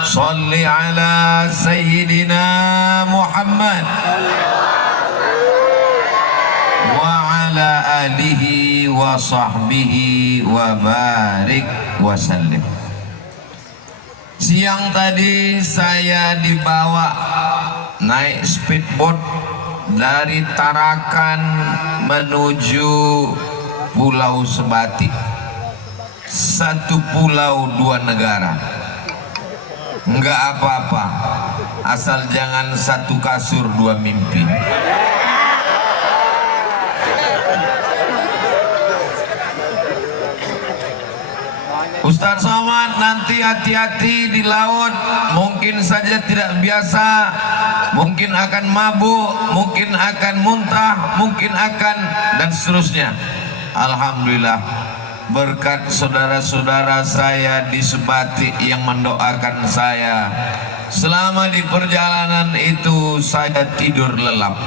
Shalli ala Sayyidina Muhammad wa ala alihi wa sahbihi wa barik wa sallim. Siang tadi saya dibawa naik speedboat dari Tarakan menuju Pulau Sebati. Satu pulau dua negara. Enggak apa-apa, asal jangan satu kasur dua mimpi. Ustaz Somad, nanti hati-hati di laut. Mungkin saja tidak biasa, mungkin akan mabuk, mungkin akan muntah, mungkin akan dan seterusnya. Alhamdulillah, berkat saudara-saudara saya di Sebati yang mendoakan saya, selama di perjalanan itu saya tidur lelap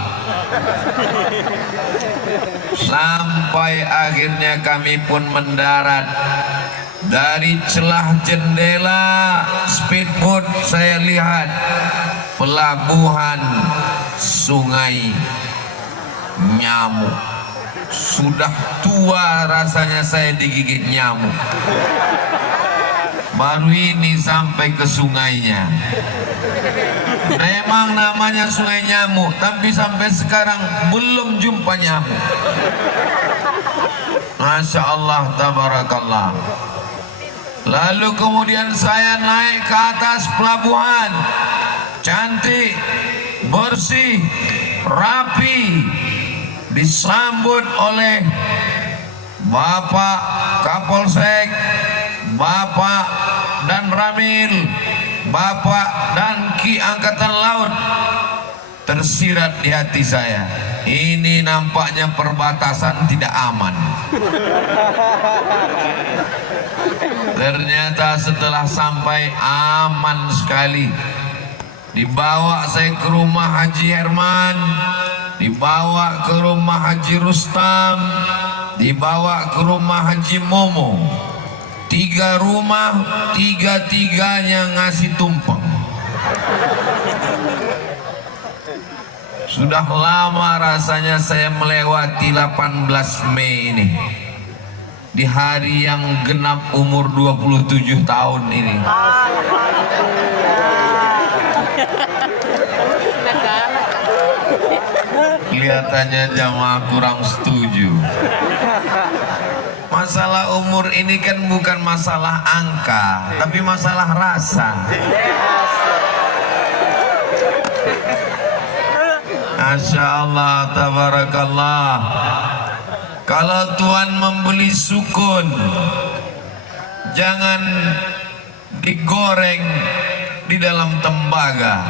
sampai akhirnya kami pun mendarat. Dari celah jendela speedboat saya lihat pelabuhan Sungai Nyamuk. Sudah tua rasanya saya digigit nyamuk. Baru ini sampai ke sungainya. Memang namanya Sungai Nyamuk, tapi sampai sekarang belum jumpa nyamuk. Masya Allah, tabarakallah. Lalu kemudian saya naik ke atas pelabuhan. Cantik, bersih, rapi, disambut oleh Bapak Kapolsek, Bapak dan Ramil, Bapak dan Ki Angkatan Laut. Tersirat di hati saya, ini nampaknya perbatasan tidak aman. Ternyata setelah sampai aman sekali. Dibawa saya ke rumah Haji Herman, dibawa ke rumah Haji Rustam, dibawa ke rumah Haji Momo. 3 rumah, 3-tiganya ngasih tumpeng. Sudah lama rasanya saya melewati 18 Mei ini, di hari yang genap umur 27 tahun ini. Kelihatannya jamaah kurang setuju. Masalah umur ini kan bukan masalah angka, tapi masalah rasa. Masya Allah, tabarakallah. Kalau Tuhan membeli sukun, jangan digoreng di dalam tembaga.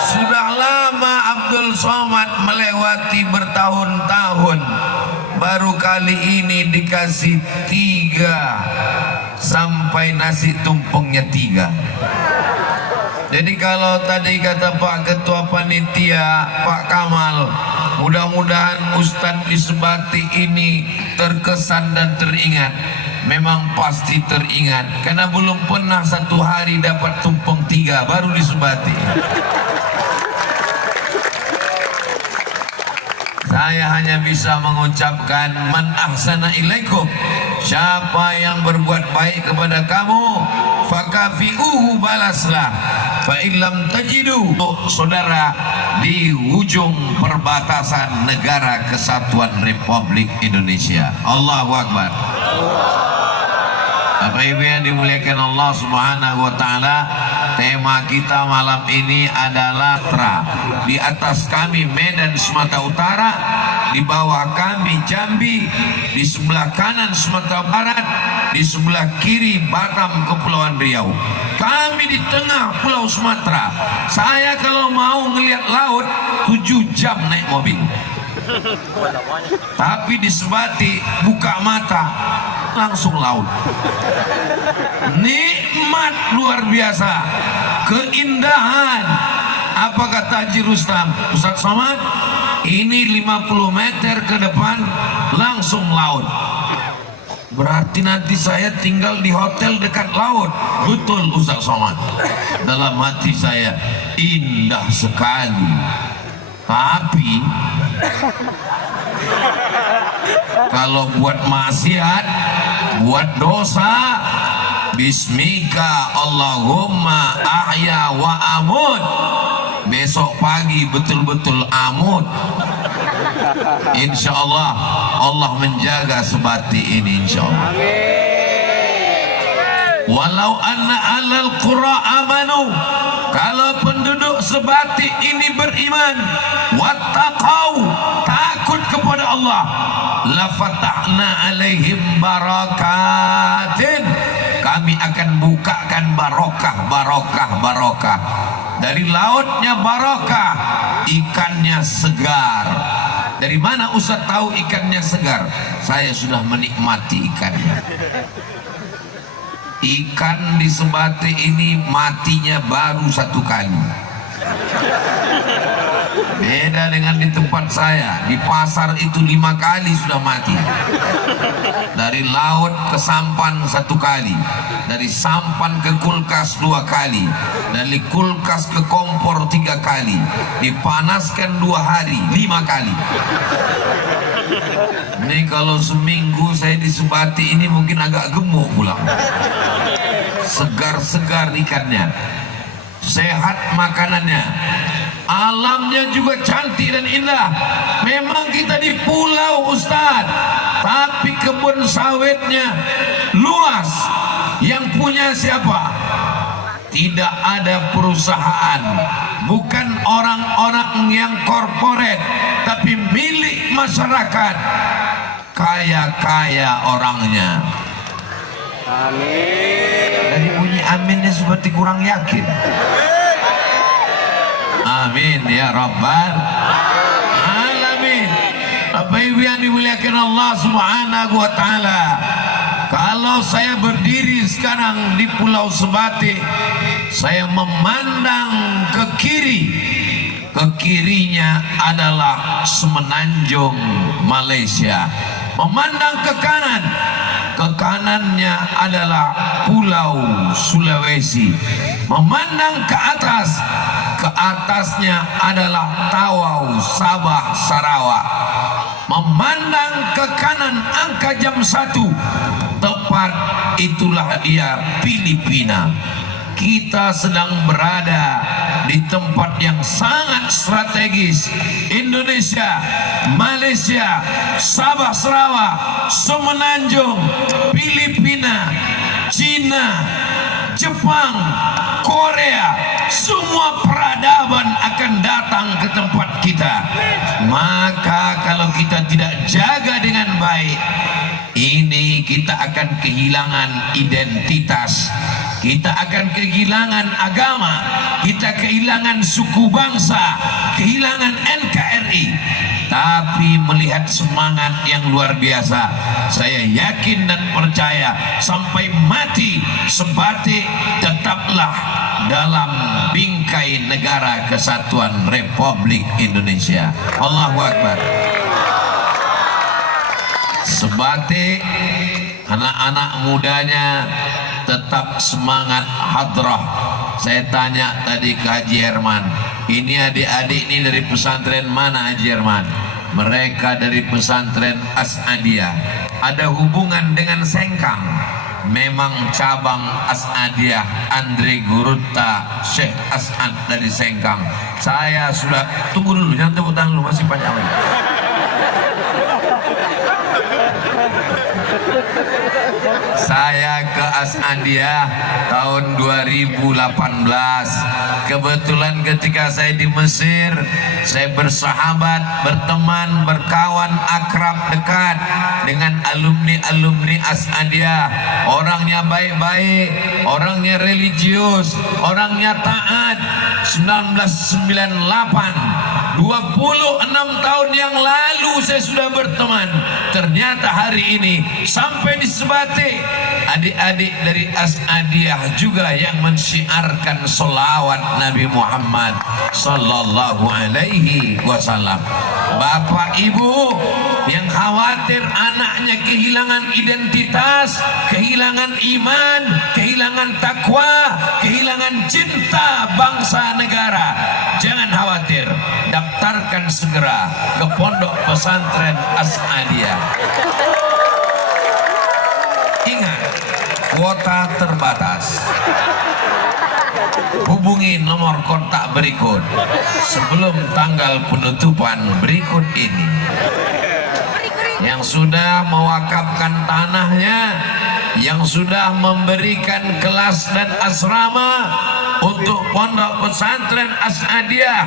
Sudah lama Abdul Somad melewati bertahun-tahun, baru kali ini dikasih 3 sampai nasi tumpengnya 3. Jadi kalau tadi kata Pak Ketua Panitia, Pak Kamal, mudah-mudahan Ustadz di Sebati ini terkesan dan teringat. Memang pasti teringat, karena belum pernah satu hari dapat tumpeng 3, baru di Sebati. Saya hanya bisa mengucapkan man ahsana ilaikum, siapa yang berbuat baik kepada kamu, fakafi'uhu, balaslah. Fa illam tajidu, saudara di ujung perbatasan Negara Kesatuan Republik Indonesia. Allahu Akbar. Bapak Ibu yang dimuliakan Allah Subhanahu wa taala, tema kita malam ini adalah Tra. Di atas kami Medan Sumatera Utara, di bawah kami Jambi, di sebelah kanan Sumatera Barat, di sebelah kiri Batam Kepulauan Riau. Kami di tengah Pulau Sumatera. Saya kalau mau ngelihat laut 7 jam naik mobil. Tapi di Sebati buka mata langsung laut. Nikmat luar biasa, keindahan. Apa kata Haji Rustam, Ustaz Somad, ini 50 meter ke depan langsung laut. Berarti nanti saya tinggal di hotel dekat laut. Betul Ustaz Somad. Dalam hati saya, indah sekali. Tapi kalau buat maksiat, buat dosa, bismika Allahumma ahya wa amut, besok pagi betul-betul amut. Insya Allah Allah menjaga sebati ini, insya Allah. Walau anna alal qura amanu, kalau penduduk sebati ini beriman, wattaqau, takut kepada Allah, la fatahna alaihim barakatin, kami akan bukakan barokah, barokah, barokah. Dari lautnya barokah, ikannya segar. Dari mana Ustaz tahu ikannya segar? Saya sudah menikmati ikannya. Ikan di sebati ini matinya baru 1 kali. Beda dengan di tempat saya, di pasar itu 5 kali sudah mati. Dari laut ke sampan 1 kali, dari sampan ke kulkas 2 kali, dari kulkas ke kompor 3 kali, dipanaskan 2 hari 5 kali. Ini kalau seminggu saya di sebati ini mungkin agak gemuk pulang. Segar-segar ikannya, sehat makanannya, alamnya juga cantik dan indah. Memang kita di pulau Ustaz, tapi kebun sawitnya luas. Yang punya siapa? Tidak ada perusahaan, bukan orang-orang yang korporat, tapi milik masyarakat. Kaya-kaya orangnya. Amin. Dari bunyi aminnya seperti kurang yakin. Amin ya Rabbal Alamin. Bapak Ibu yang dimuliakan Allah Subhanahu wa Ta'ala, kalau saya berdiri sekarang di Pulau Sebati, saya memandang ke kiri. Ke kirinya adalah Semenanjung Malaysia. Memandang ke kanan, ke kanannya adalah Pulau Sulawesi. Memandang ke atas, ke atasnya adalah Tawau, Sabah, Sarawak. Memandang ke kanan angka jam 1, tepat itulah dia Filipina. Kita sedang berada di tempat yang sangat strategis. Indonesia, Malaysia, Sabah, Sarawak, Semenanjung, Filipina, Cina, Jepang, Korea, semua peradaban akan datang ke tempat kita. Maka kalau kita tidak jaga dengan baik, ini kita akan kehilangan identitas, kita akan kehilangan agama, kita kehilangan suku bangsa, kehilangan NKRI. Tapi melihat semangat yang luar biasa, saya yakin dan percaya sampai mati Sebati tetaplah dalam bingkai negara kesatuan Republik Indonesia. Allahu Akbar. Sebati, anak-anak mudanya tetap semangat hadrah. Saya tanya tadi ke Haji Herman, ini adik-adik ini dari pesantren mana Haji Herman? Mereka dari pesantren As'adiyah. Ada hubungan dengan Sengkang. Memang cabang As'adiyah, Andre Gurutta Syekh As'ad dari Sengkang. Saya sudah, tunggu dulu, jangan tepuk tangan dulu, masih banyak lagi. Saya ke As'adiyah tahun 2018. Kebetulan ketika saya di Mesir, saya bersahabat, berteman, berkawan, akrab dekat dengan alumni-alumni As'adiyah. Orangnya baik-baik, orangnya religius, orangnya taat. 1998 26 tahun yang lalu saya sudah berteman. Ternyata hari ini sampai di Sebate adik-adik dari As'adiyah juga yang mensyiarkan sholawat Nabi Muhammad sallallahu alaihi wasallam. Bapak ibu yang khawatir anaknya kehilangan identitas, kehilangan iman, kehilangan takwa, kehilangan cinta bangsa negara, jangan khawatir, daftarkan segera ke Pondok Pesantren As'adiyah. Ingat, kuota terbatas. Hubungi nomor kontak berikut sebelum tanggal penutupan berikut ini. Yang sudah mewakafkan tanahnya, yang sudah memberikan kelas dan asrama untuk Pondok Pesantren As'adiyah,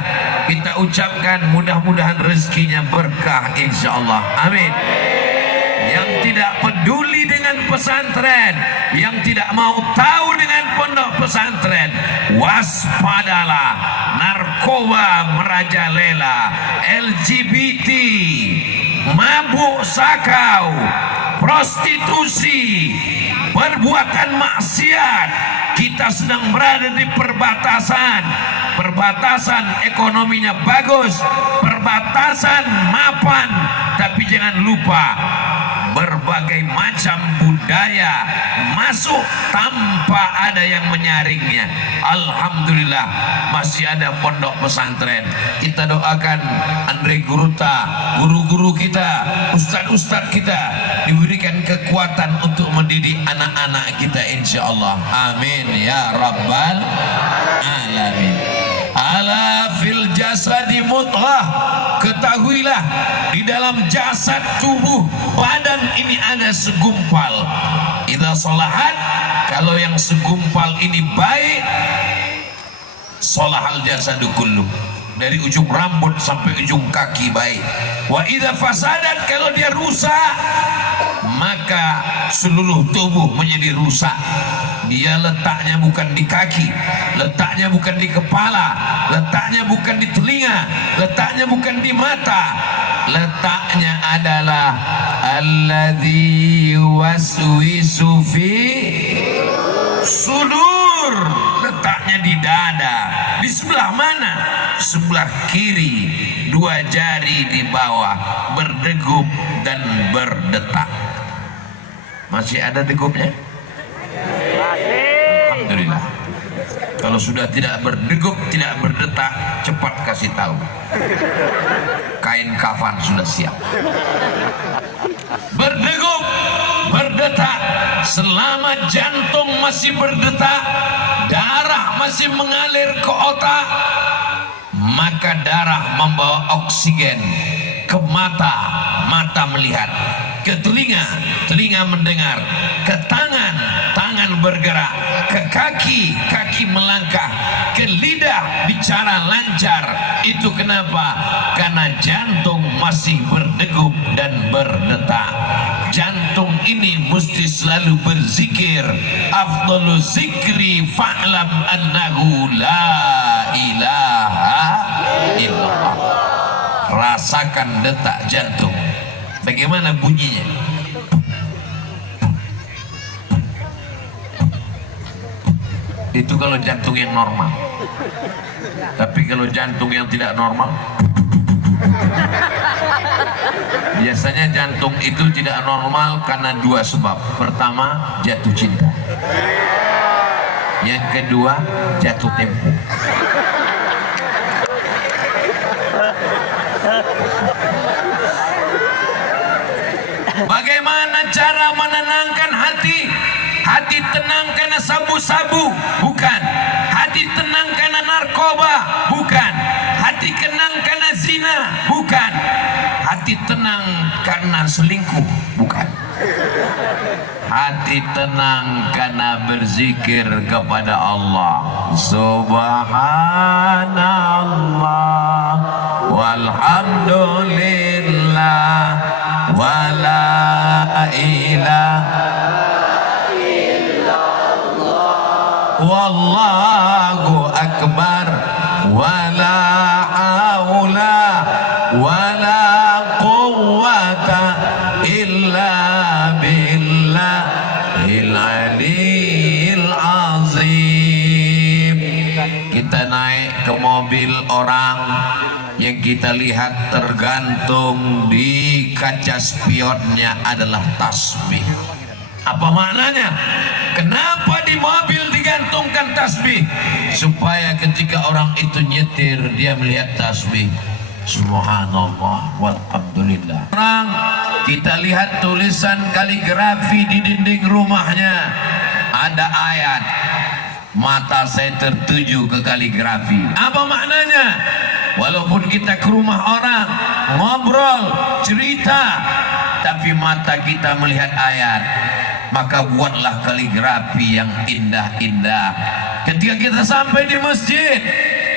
kita ucapkan mudah-mudahan rezekinya berkah insyaallah. Amin. Yang tidak peduli dengan pesantren, yang tidak mau tahu dengan pondok pesantren, waspadalah, narkoba merajalela, LGBT, mabuk sakau, prostitusi, perbuatan maksiat. Kita sedang berada di perbatasan ekonominya bagus, perbatasan mapan, tapi jangan lupa berbagai macam budaya masuk tanpa ada yang menyaringnya. Alhamdulillah masih ada pondok pesantren. Kita doakan Andre Guruta, guru-guru kita, ustadz-ustadz kita diberikan kekuatan untuk mendidik anak-anak kita insyaallah. Amin ya rabbal alamin. Ala fil jasadi mudghah, ketahuilah di dalam jasad tubuh badan ini ada segumpal. Idza salahat, kalau yang segumpal ini baik, salahal jasadu kullu, dari ujung rambut sampai ujung kaki baik. Wa idza fasadat, kalau dia rusak, maka seluruh tubuh menjadi rusak. Dia letaknya bukan di kaki, letaknya bukan di kepala, letaknya bukan di telinga, letaknya bukan di mata, letaknya adalah alladzi waswisu fi sudur, letaknya di dada. Di sebelah mana? Sebelah kiri, dua jari di bawah, berdegup dan berdetak. Masih ada degupnya? Alhamdulillah. Kalau sudah tidak berdegup, tidak berdetak, cepat kasih tahu. Kain kafan sudah siap. Berdegup, berdetak, selama jantung masih berdetak, darah masih mengalir ke otak, maka darah membawa oksigen ke mata, mata melihat, ke telinga, telinga mendengar, ke tangan, tangan bergerak, ke kaki, kaki melangkah, ke lidah bicara lancar. Itu kenapa? Karena jantung masih berdegup dan berdetak. Jantung ini mesti selalu berzikir. Afdalu zikri fa'lam annahu la ilaha illallah. Rasakan detak jantung. Bagaimana bunyinya? Itu kalau jantung yang normal. Tapi kalau jantung yang tidak normal, biasanya jantung itu tidak normal karena dua sebab. Pertama, jatuh cinta. Yang kedua, jatuh tempo. Bagaimana cara menenangkan hati? Hati tenang karena sabu-sabu? Bukan. Hati tenang karena narkoba? Bukan. Hati tenang karena zina? Bukan. Hati tenang karena selingkuh? Bukan. Hati tenang karena berzikir kepada Allah. Subhanallah walhamdulillah wala ilaha wallahu akbar wala haula Astagfirullahaladzim. Kita naik ke mobil orang yang kita lihat tergantung di kaca spionnya adalah tasbih. Apa maknanya? Kenapa di mobil digantungkan tasbih? Supaya ketika orang itu nyetir dia melihat tasbih. Subhanallah walhamdulillah. Orang kita lihat tulisan kaligrafi di dinding rumahnya, ada ayat, mata saya tertuju ke kaligrafi. Apa maknanya? Walaupun kita ke rumah orang ngobrol cerita, tapi mata kita melihat ayat, maka buatlah kaligrafi yang indah-indah. Ketika kita sampai di masjid,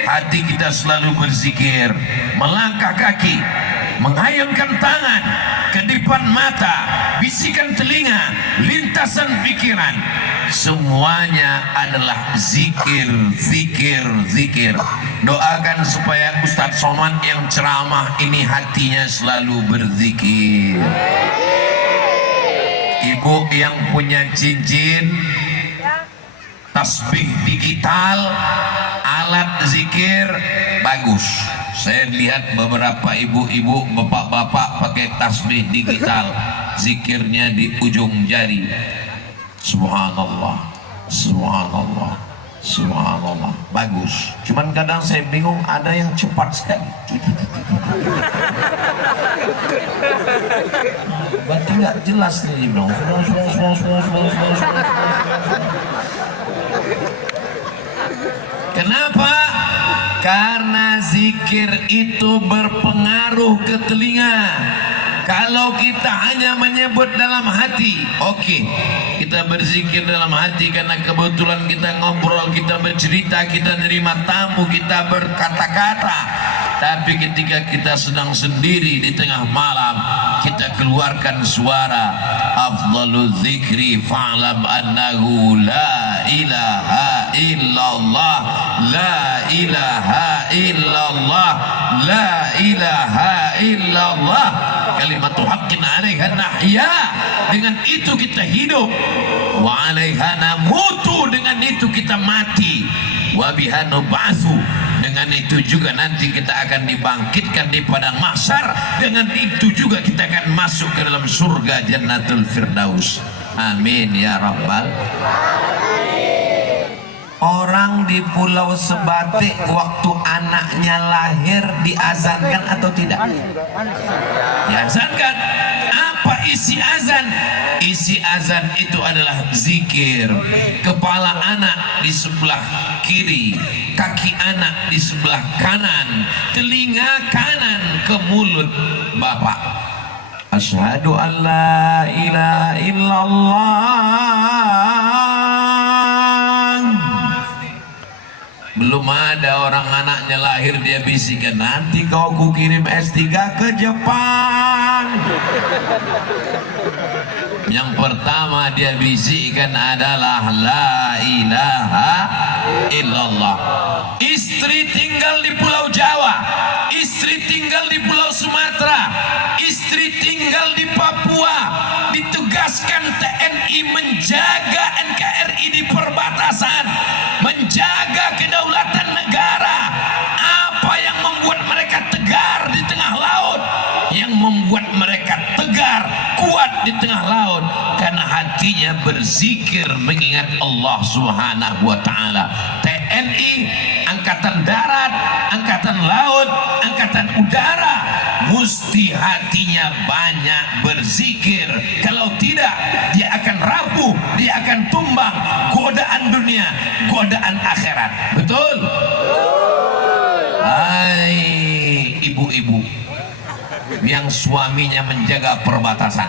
hati kita selalu berzikir, melangkah kaki, mengayunkan tangan, kedipan mata, bisikan telinga, lintasan pikiran, semuanya adalah zikir, zikir, zikir. Doakan supaya Ustadz Somad yang ceramah ini hatinya selalu berzikir. Ibu yang punya cincin tasbih digital, alat zikir, bagus. Saya lihat beberapa ibu-ibu, bapak-bapak pakai tasbih digital, zikirnya di ujung jari. Subhanallah, subhanallah, subhanallah, bagus. Cuman kadang saya bingung, ada yang cepat sekali. Berarti nggak jelas nih, dong. Kenapa? Karena zikir itu berpengaruh ke telinga. Kalau kita hanya menyebut dalam hati, oke, kita berzikir dalam hati karena kebetulan kita ngobrol, kita bercerita, kita nerima tamu, kita berkata-kata. Tapi ketika kita sedang sendiri di tengah malam, kita keluarkan suara, afdhalu dzikri fa'lam annahu la ilaha illallah, la ilaha illallah, la ilaha illallah, kalimatu haqqin 'alaiha nahya. Dengan itu kita hidup, wa 'alaiha namutu, dengan itu kita mati, wa biha nub'atsu, dengan itu juga nanti kita akan dibangkitkan di padang mahsyar, dengan itu juga kita akan masuk ke dalam surga Jannatul Firdaus. Amin ya rabbal. Orang di Pulau Sebatik waktu anaknya lahir diazankan atau tidak? Diazankan. Apa isi azan? Isi azan itu adalah zikir. Kepala anak di sebelah kiri, kaki anak di sebelah kanan, telinga kanan ke mulut bapak. Asyhadu an la ilaha illallah. Belum ada orang anaknya lahir dia bisikan, nanti kau kukirim S3 ke Jepang. Yang pertama dia bisikan adalah la ilaha illallah. Istri tinggal di Pulau Jawa, istri tinggal di Pulau Sumatera, istri tinggal di Papua, ditugaskan TNI menjaga NKRI di perbatasan, menjaga kedaulatan negara. Apa yang membuat mereka tegar di tengah laut? Yang membuat mereka tegar, kuat di tengah laut, karena hatinya berzikir mengingat Allah Subhanahu wa taala. TNI, Angkatan Darat, Angkatan Laut, Angkatan Udara, mesti hatinya banyak berzikir. Kalau tidak, dia akan rapuh, dia akan tumbang. Godaan dunia, godaan akhirat. Betul? Hai ibu-ibu yang suaminya menjaga perbatasan,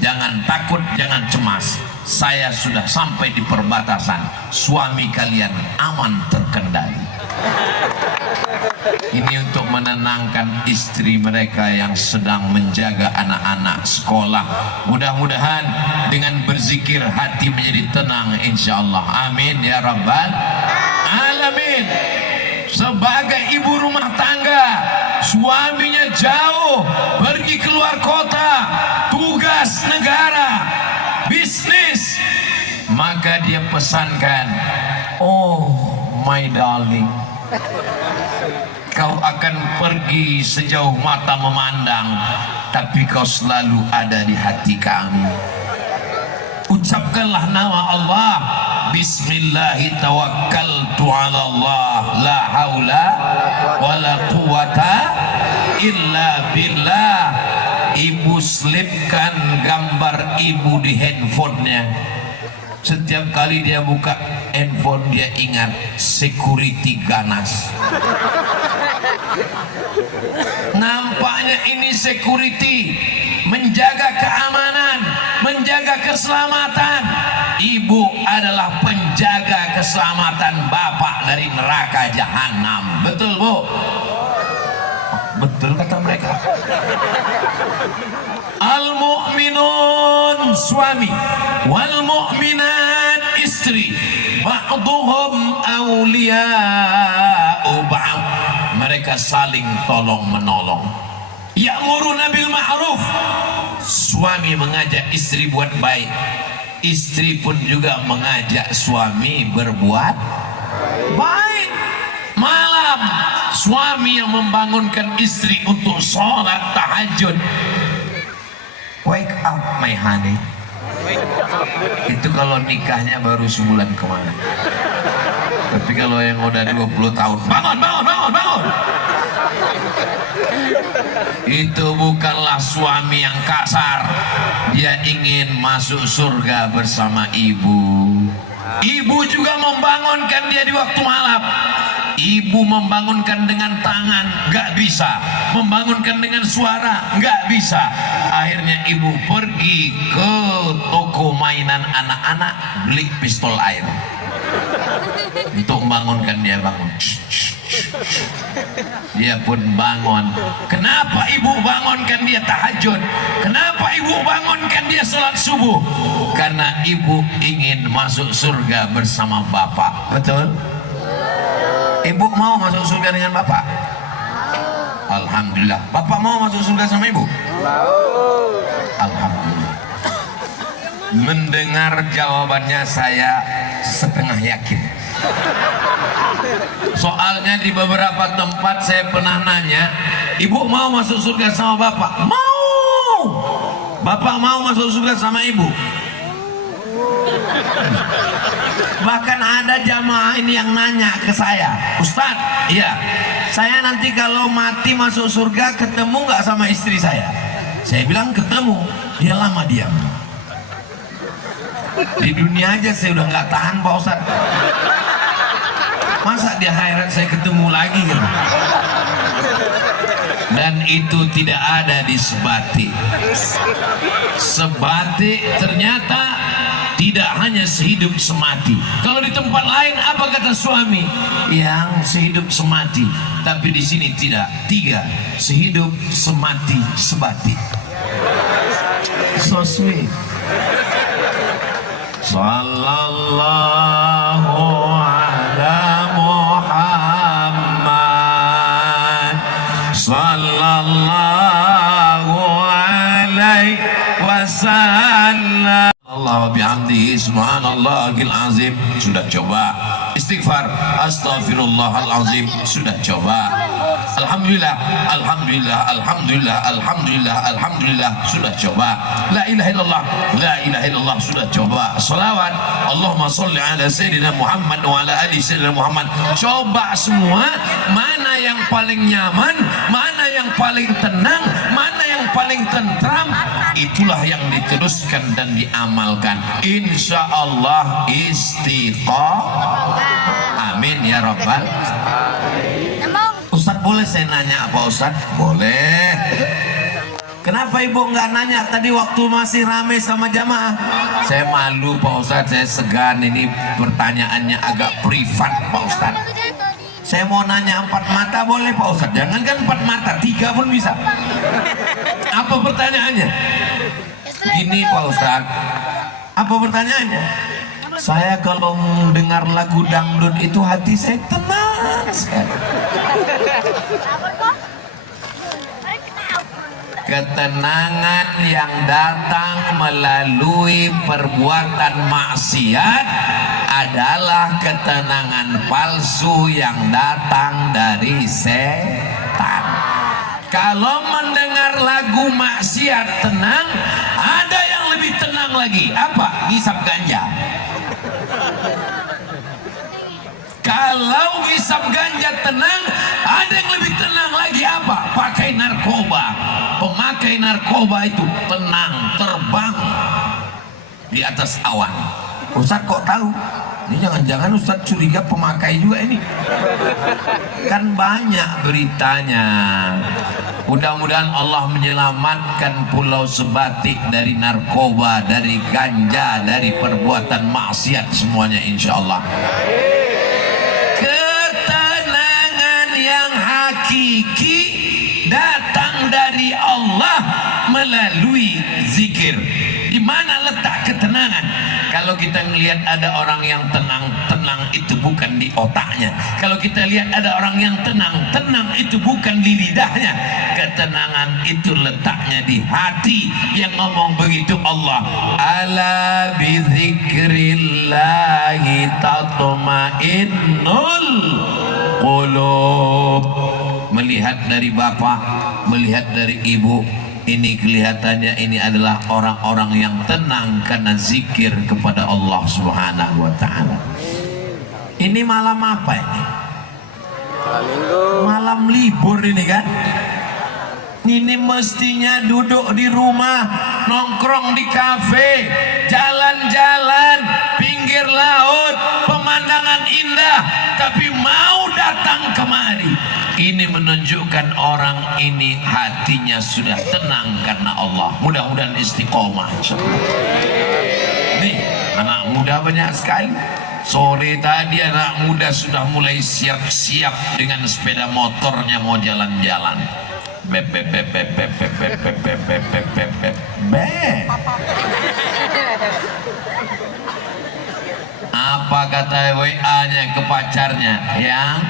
jangan takut, jangan cemas. Saya sudah sampai di perbatasan, suami kalian aman terkendali. Ini untuk menenangkan istri mereka yang sedang menjaga anak-anak sekolah. Mudah-mudahan dengan berzikir hati menjadi tenang, insyaallah. Amin ya rabbal alamin. Sebagai ibu rumah tangga, suaminya jauh pergi keluar kota, tugas negara, bisnis, maka dia pesankan, oh my darling, kau akan pergi sejauh mata memandang, tapi kau selalu ada di hati kami. Ucapkanlah nama Allah, Bismillahi tawakkaltu ala Allah, la haula wala quwata illa billah. Ibu selipkan gambar ibu di handphonenya. Setiap kali dia buka handphone dia ingat security ganas. Nampaknya ini security, menjaga keamanan, menjaga keselamatan. Ibu adalah penjaga keselamatan bapak dari neraka jahanam. Betul, Bu? Betul kata mereka. Al-mu'minun suami, wal mu'minat istri, ba'duhum awliya'u ba'd. Mereka saling tolong menolong. Ya'muruna bil ma'ruf. Suami mengajak istri buat baik, istri pun juga mengajak suami berbuat baik. Malam suami yang membangunkan istri untuk sholat tahajud. Wake up my honey. Itu kalau nikahnya baru sebulan kemarin. Tapi kalau yang udah 20 tahun, bangun, bangun, bangun, bangun. Itu bukanlah suami yang kasar. Dia ingin masuk surga bersama ibu. Ibu juga membangunkan dia di waktu malam. Ibu membangunkan dengan tangan, nggak bisa. Membangunkan dengan suara, nggak bisa. Akhirnya ibu pergi ke toko mainan anak-anak, beli pistol air untuk membangunkan dia bangun. Dia pun bangun. Kenapa ibu bangunkan dia tahajud? Kenapa ibu bangunkan dia sholat subuh? Karena ibu ingin masuk surga bersama bapak. Betul? Ibu mau masuk surga dengan bapak? Alhamdulillah. Bapak mau masuk surga sama ibu? Alhamdulillah. Mendengar jawabannya saya setengah yakin. Soalnya di beberapa tempat saya pernah nanya, ibu mau masuk surga sama bapak? Mau. Bapak mau masuk surga sama ibu? Bahkan ada jamaah ini yang nanya ke saya, Ustadz, iya, saya nanti kalau mati masuk surga ketemu nggak sama istri saya? Saya bilang ketemu. Dia lama diam. Di dunia aja saya udah nggak tahan Pak Ustadz. Masa di akhirat saya ketemu lagi gitu? Dan itu tidak ada di Sebatik. Sebatik ternyata tidak hanya sehidup semati. Kalau di tempat lain apa kata suami? Yang sehidup semati. Tapi di sini tidak. 3, sehidup semati sebati. So sweet. Sallallahu ala Muhammad, sallallahu alaihi wasallam. Allah bihamdihi subhanallahil azim. Sudah coba istighfar, astagfirullahalazim. Sudah coba alhamdulillah, alhamdulillah, alhamdulillah, alhamdulillah, alhamdulillah. Sudah coba la ilaha illallah, la ilaha illallah. Sudah coba salawat, Allahumma sholli ala sayyidina Muhammad wa ala ali sayyidina Muhammad. Coba semua, mana yang paling nyaman, mana yang paling tenang, mana yang paling tentram, itulah yang diteruskan dan diamalkan. Insya Allah istiqomah. Amin ya rabbal. Ustadz, boleh saya nanya apa Ustadz? Boleh. Kenapa ibu nggak nanya tadi waktu masih ramai sama jamaah? Saya malu Pak Ustadz, saya segan, ini pertanyaannya agak privat Pak Ustadz. Saya mau nanya 4 mata boleh Pak Ustadz? Jangankan 4 mata, 3 pun bisa. Apa pertanyaannya? Gini Pak Ustadz, apa pertanyaannya? Saya kalau mendengar lagu dangdut itu hati saya tenang sekali. Ketenangan yang datang melalui perbuatan maksiat adalah ketenangan palsu yang datang dari setan. Kalau mendengar lagu maksiat tenang, ada yang lebih tenang lagi. Apa? Ngisap ganja. Kalau ngisap ganja tenang, ada yang lebih tenang lagi. Apa? Pakai narkoba. Pemakai narkoba itu tenang, terbang di atas awan. Ustaz kok tahu? Ini jangan-jangan Ustaz curiga pemakai juga ini. Kan banyak beritanya. Mudah-mudahan Allah menyelamatkan Pulau Sebatik dari narkoba, dari ganja, dari perbuatan maksiat semuanya insya Allah. Ketenangan yang hakiki datang dari Allah melalui zikir. Di mana letak ketenangan? Kalau kita melihat ada orang yang tenang, tenang itu bukan di otaknya. Kalau kita lihat ada orang yang tenang, tenang itu bukan di lidahnya. Ketenangan itu letaknya di hati. Yang ngomong begitu Allah. Ala bizikrillahi tatma'innul qulub. Melihat dari bapak, melihat dari ibu, ini kelihatannya ini adalah orang-orang yang tenang karena zikir kepada Allah Subhanahu wa ta'ala. Ini malam apa ini? Malam libur ini kan? Ini mestinya duduk di rumah, nongkrong di kafe, jalan-jalan, pinggir laut, pemandangan indah, tapi mau datang kemari. Ini menunjukkan orang ini hatinya sudah tenang karena Allah. Mudah-mudahan istiqomah. Nih, anak muda banyak sekali. Sore tadi anak muda sudah mulai siap-siap dengan sepeda motornya mau jalan-jalan. Bep bep bep bep bep bep bep bep bep bep bep bep bep bep. Apa kata WA-nya ke pacarnya? Yang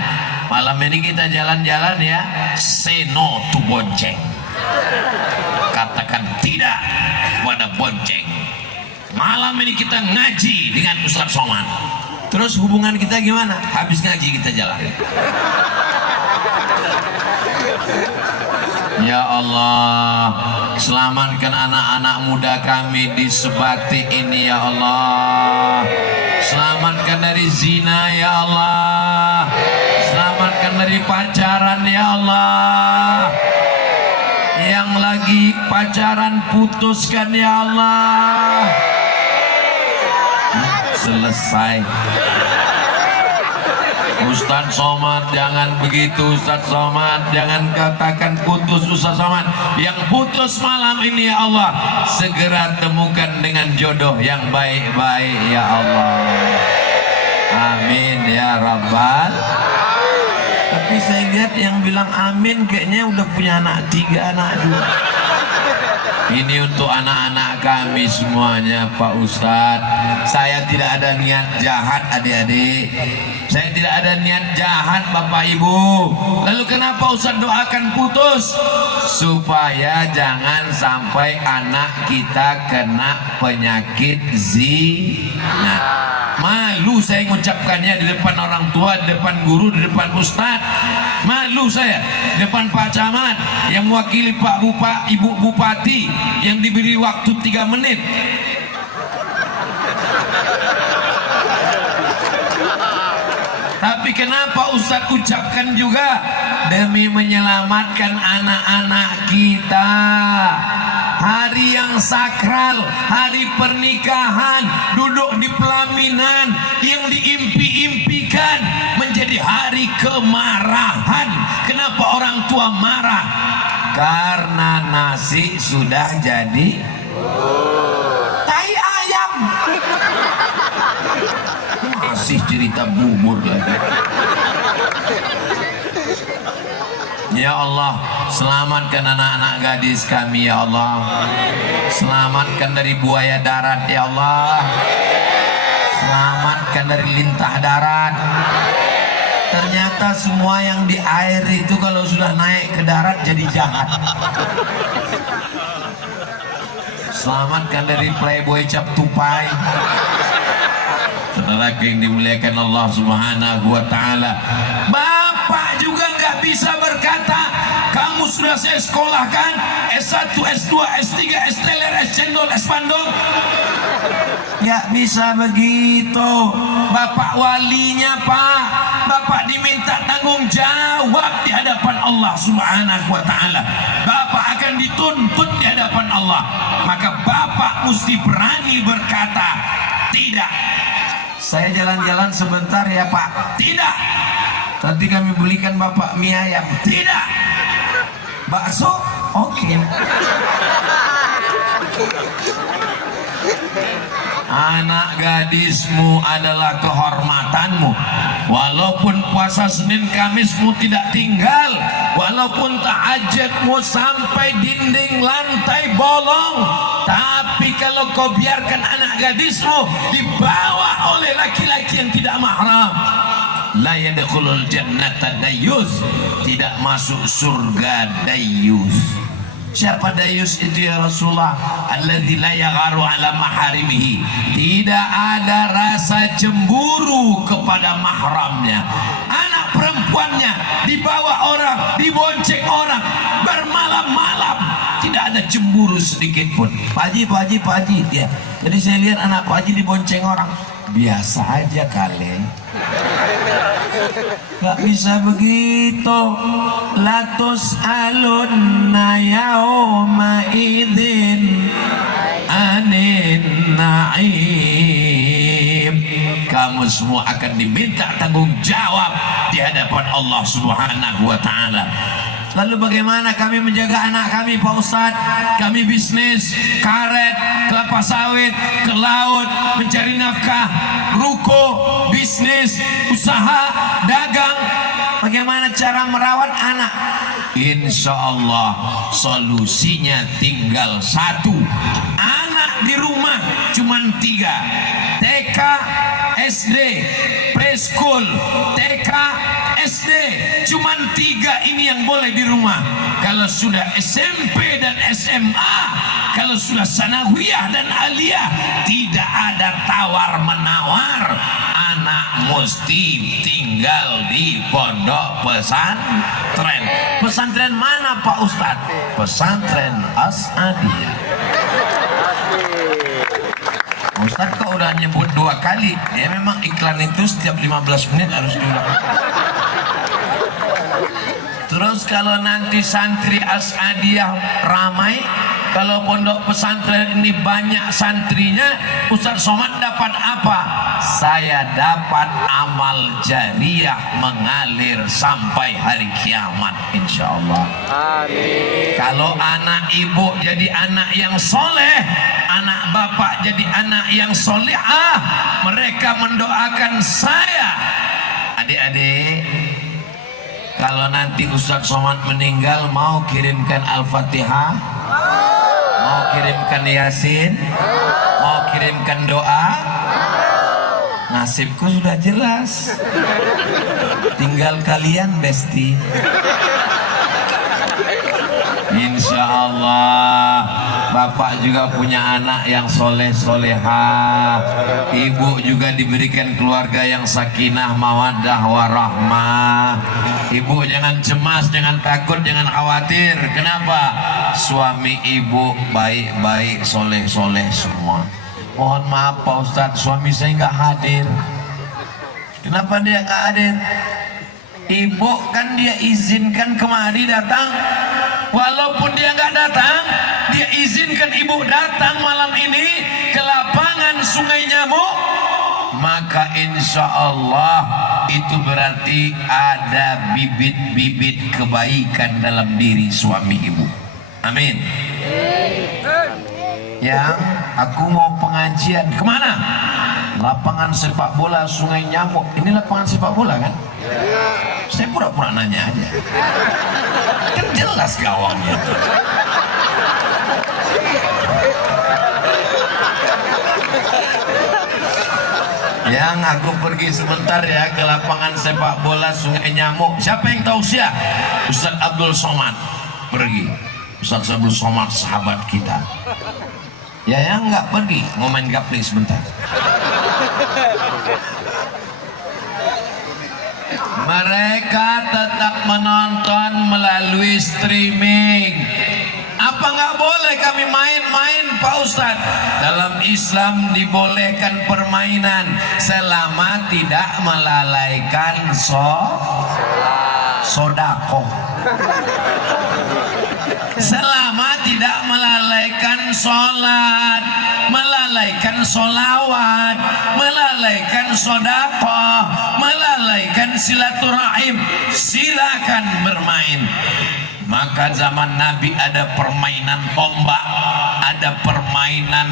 malam ini kita jalan-jalan ya. Say no to bonceng. Katakan tidak pada bonceng. Malam ini kita ngaji dengan Ustaz Somad. Terus hubungan kita gimana? Habis ngaji kita jalan. Ya Allah, selamatkan anak-anak muda kami di Sebatik ini ya Allah. Selamatkan dari zina ya Allah. Selamatkan dari pacaran ya Allah. Yang lagi pacaran putuskan ya Allah. Selesai. Ustaz Somad jangan begitu. Ustaz Somad jangan katakan putus. Ustaz Somad yang putus malam ini ya Allah, segera temukan dengan jodoh yang baik-baik ya Allah. Amin ya Rabbal. Tapi saya lihat yang bilang amin kayaknya udah punya anak 3, anak 2. Ini untuk anak-anak kami semuanya Pak Ustadz. Saya tidak ada niat jahat adik-adik. Saya tidak ada niat jahat Bapak Ibu. Lalu kenapa Ustadz doakan putus? Supaya jangan sampai anak kita kena penyakit zina. Malu saya mengucapkannya di depan orang tua, di depan guru, di depan Ustadz. Malu saya di depan Pak Camat yang mewakili Pak Ibu Bupati yang diberi waktu 3 menit. Tapi kenapa Ustadz ucapkan juga? Demi menyelamatkan anak-anak kita. Hari yang sakral, hari pernikahan, duduk di pelaminan yang diimpi-impikan menjadi hari kemarahan. Kenapa orang tua marah? Karena nasi sudah jadi tai ayam. Masih cerita bubur lagi. Ya Allah, selamatkan anak-anak gadis kami ya Allah. Selamatkan dari buaya darat ya Allah. Selamatkan dari lintah darat. Ternyata semua yang di air itu kalau sudah naik ke darat jadi jahat. Selamatkan dari playboy cap tupai. Saudara yang dimuliakan Allah Subhanahu wa taala, bapak juga nggak bisa berkata, kamu sudah saya sekolahkan S1, S2, S3, S-teler, S-cendol, S-pandol. Nggak bisa begitu. Bapak walinya, Pak. Bapak diminta tanggung jawab di hadapan Allah Subhanahu wa taala. Bapak akan dituntut di hadapan Allah. Maka bapak mesti berani berkata, tidak. Saya jalan-jalan sebentar ya, Pak. Tidak. Nanti kami belikan bapak mie ayam. Tidak. Bakso? Oke. Anak gadismu adalah kehormatanmu. Walaupun puasa Senin Kamismu tidak tinggal, walaupun tahajudmu sampai dinding lantai bolong, tapi kalau kau biarkan anak gadismu dibawa oleh laki-laki yang tidak mahram, la yadkhulul jannata dayyus, tidak masuk surga dayyus. Siapa dayus itu ya Rasulullah? Alladzi la yagharu ala maharimihi, tidak ada rasa cemburu kepada mahramnya. Anak perempuannya dibawa orang, dibonceng orang bermalam-malam, tidak ada cemburu sedikit pun. Pak Haji ya. Jadi saya lihat anak Pak Haji dibonceng orang, biasa aja kali. Gak bisa begitu. Latus alunna yauma idzin anin na'im. Kamu semua akan diminta tanggung jawab di hadapan Allah Subhanahu wa taala. Lalu bagaimana kami menjaga anak kami, Pak Ustadz? Kami bisnis, karet, kelapa sawit, ke laut, mencari nafkah, ruko, bisnis, usaha, dagang. Bagaimana cara merawat anak? Insya Allah solusinya tinggal satu. Anak di rumah cuma 3. TK, SD, preschool, TK, SD, cuman 3 ini yang boleh di rumah. Kalau sudah SMP dan SMA, kalau sudah sanawiyah dan aliyah, tidak ada tawar menawar. Anak mesti tinggal di pondok pesantren. Pesantren mana Pak Ustadz? Pesantren As-Adiyah. Ustadz kok udah nyebut 2 kali? Ya memang iklan itu setiap 15 menit harus diulang. Terus kalau nanti santri As-Adiyah ramai, kalau pondok pesantren ini banyak santrinya, Ustadz Somad dapat apa? Saya dapat amal jariah mengalir sampai hari kiamat, insya Allah. Amin. Kalau anak ibu jadi anak yang soleh, anak bapak jadi anak yang solehah, mereka mendoakan saya. Adik-adik, kalau nanti Ustadz Somad meninggal, mau kirimkan Al-Fatihah, mau kirimkan Yasin, mau kirimkan doa. Nasibku sudah jelas, tinggal kalian besti. Insya Allah bapak juga punya anak yang soleh solehah, ibu juga diberikan keluarga yang sakinah mawaddah warahmah. Ibu jangan cemas, jangan takut, jangan khawatir. Kenapa? Suami ibu baik-baik, soleh-soleh semua. Mohon maaf Pak Ustadz, suami saya nggak hadir. Kenapa dia nggak hadir? Ibu kan dia izinkan kemari datang. Walaupun dia nggak datang, dia izinkan ibu datang malam ini ke lapangan Sungai Nyamuk. Maka insya Allah itu berarti ada bibit-bibit kebaikan dalam diri suami ibu. Amin. Yang aku mau pengajian kemana? Lapangan sepak bola Sungai Nyamuk. Ini lapangan sepak bola kan? Saya pura-pura nanya aja. Kan jelas gawangnya. Yang aku pergi sebentar ya ke lapangan sepak bola Sungai Nyamuk. Siapa yang tahu siapa? Ustadz Abdul Somad pergi. Ustadz Abdul Somad sahabat kita. Ya yang nggak pergi, mau main gapling sebentar. Mereka tetap menonton melalui streaming. Apa nggak boleh kami main-main Pak Ustadz? Dalam Islam dibolehkan permainan selama tidak melalaikan sodako. Selama tidak melalaikan sholat, melalaikan sholawat, melalaikan sodakoh, melalaikan silaturahim, silakan bermain. Maka zaman Nabi ada permainan tombak, ada permainan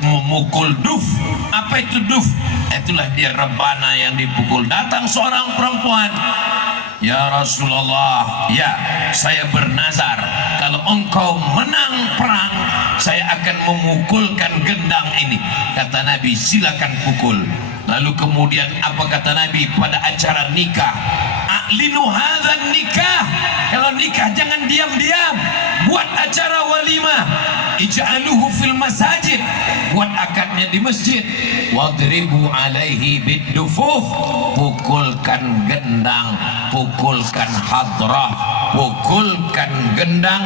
memukul duf. Apa itu duf? Itulah dia rebana yang dipukul. Datang seorang perempuan, ya Rasulullah, ya saya bernazar kalau engkau menang perang saya akan memukulkan gendang ini. Kata Nabi, silakan pukul. Lalu kemudian apa kata Nabi pada acara nikah? A'linu hadzal nikah. Kalau nikah jangan diam-diam, buat acara walimah. Ij'aluhu fil masajid, buat akadnya di masjid. Wadribu alaihi bidufuf, pukulkan gendang, pukulkan hadrah, pukulkan gendang,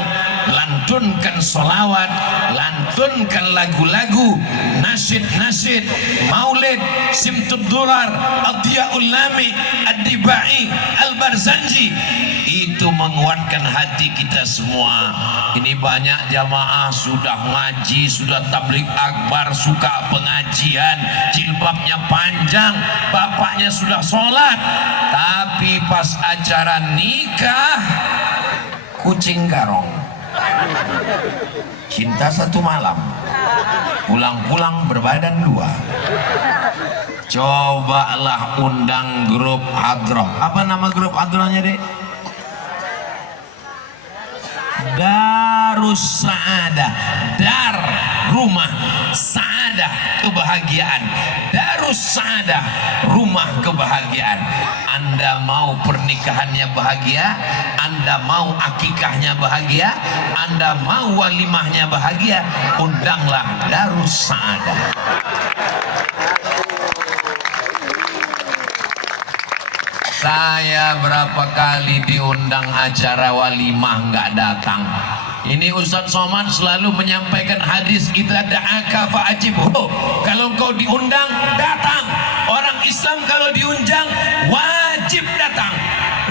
lantunkan sholawat, lantunkan lagu-lagu, nasyid-nasyid, maulid, simtud durar, adiya'ul lami, ad-dibai, al-barzanji. Itu menguatkan hati kita semua. Ini banyak jamaah sudah ngaji, sudah tabligh akbar, suka pengajian, jilbabnya panjang, bapaknya sudah sholat, tapi pas acara nikah kucing garong, cinta satu malam, pulang-pulang berbadan dua. Cobalah undang grup hadroh. Apa nama grup hadrohnya, Dek? Darus Sa'adah. Dar rumah, Sa'adah kebahagiaan. Darus Sa'adah rumah kebahagiaan. Anda mau pernikahannya bahagia, Anda mau akikahnya bahagia, Anda mau walimahnya bahagia, undanglah Darus Sa'adah. Saya berapa kali diundang acara walimah nggak datang. Ini Ustadz Somad selalu menyampaikan hadis, kita da'aka fa'ajib. Kalau engkau diundang, datang. Orang Islam kalau diundang wajib datang.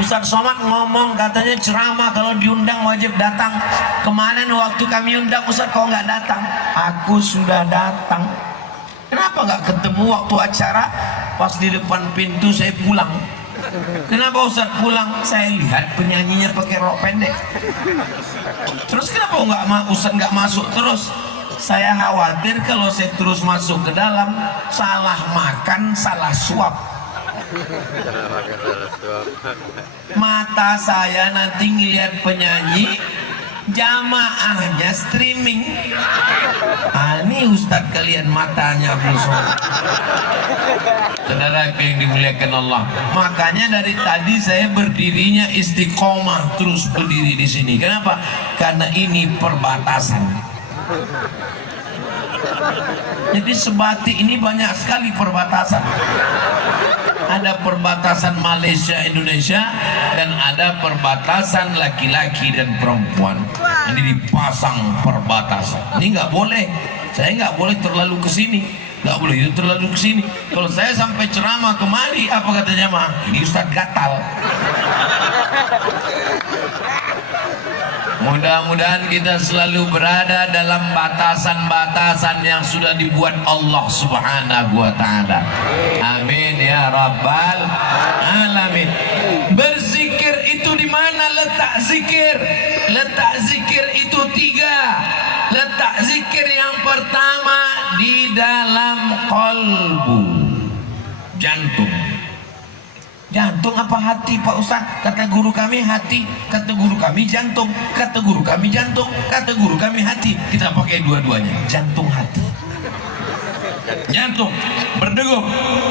Ustadz Somad ngomong katanya ceramah kalau diundang wajib datang. Kemarin waktu kami undang Ustadz kok nggak datang? Aku sudah datang. Kenapa nggak ketemu waktu acara? Pas di depan pintu saya pulang. Kenapa Ustaz pulang? Saya lihat penyanyinya pakai rok pendek. Terus kenapa Ustaz nggak masuk terus? Saya khawatir kalau saya terus masuk ke dalam, salah makan, salah suap. Mata saya nanti ngelihat penyanyi, jamaahnya streaming. Ini Ustadz kalian matanya busuk. Saudara yang dimuliakan Allah, makanya dari tadi saya berdirinya istiqomah, terus berdiri di sini. Kenapa? Karena ini perbatasan. Jadi Sebatik ini banyak sekali perbatasan. Ada perbatasan Malaysia Indonesia dan ada perbatasan laki-laki dan perempuan. Ini dipasang perbatasan. Ini nggak boleh. Saya nggak boleh terlalu ke sini, nggak boleh itu terlalu ke sini. Kalau saya sampai ceramah kemari, apa kata jamaah? Ini Ustadz gatal. Mudah-mudahan kita selalu berada dalam batasan-batasan yang sudah dibuat Allah Subhanahu wa Ta'ala. Amin ya Rabbal Alamin. Berzikir itu di mana letak zikir? Letak zikir itu 3. Letak zikir yang pertama di dalam kolbu, jantung. Jantung apa hati Pak Ustaz? Kata guru kami hati, kata guru kami jantung, kata guru kami jantung, kata guru kami hati. Kita pakai dua-duanya, jantung hati. Jantung berdegup,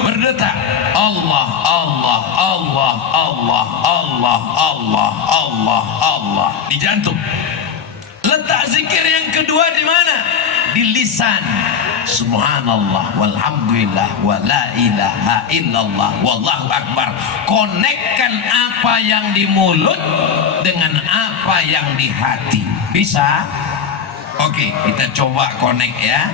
berdetak. Allah, Allah, Allah, Allah, Allah, Allah, Allah, Allah di jantung. Letak zikir yang kedua di mana? di lisan. Subhanallah walhamdulillah wa la ilaha illallah wallahu akbar. Konekkan apa yang di mulut dengan apa yang di hati. Bisa? Oke, kita coba konek ya.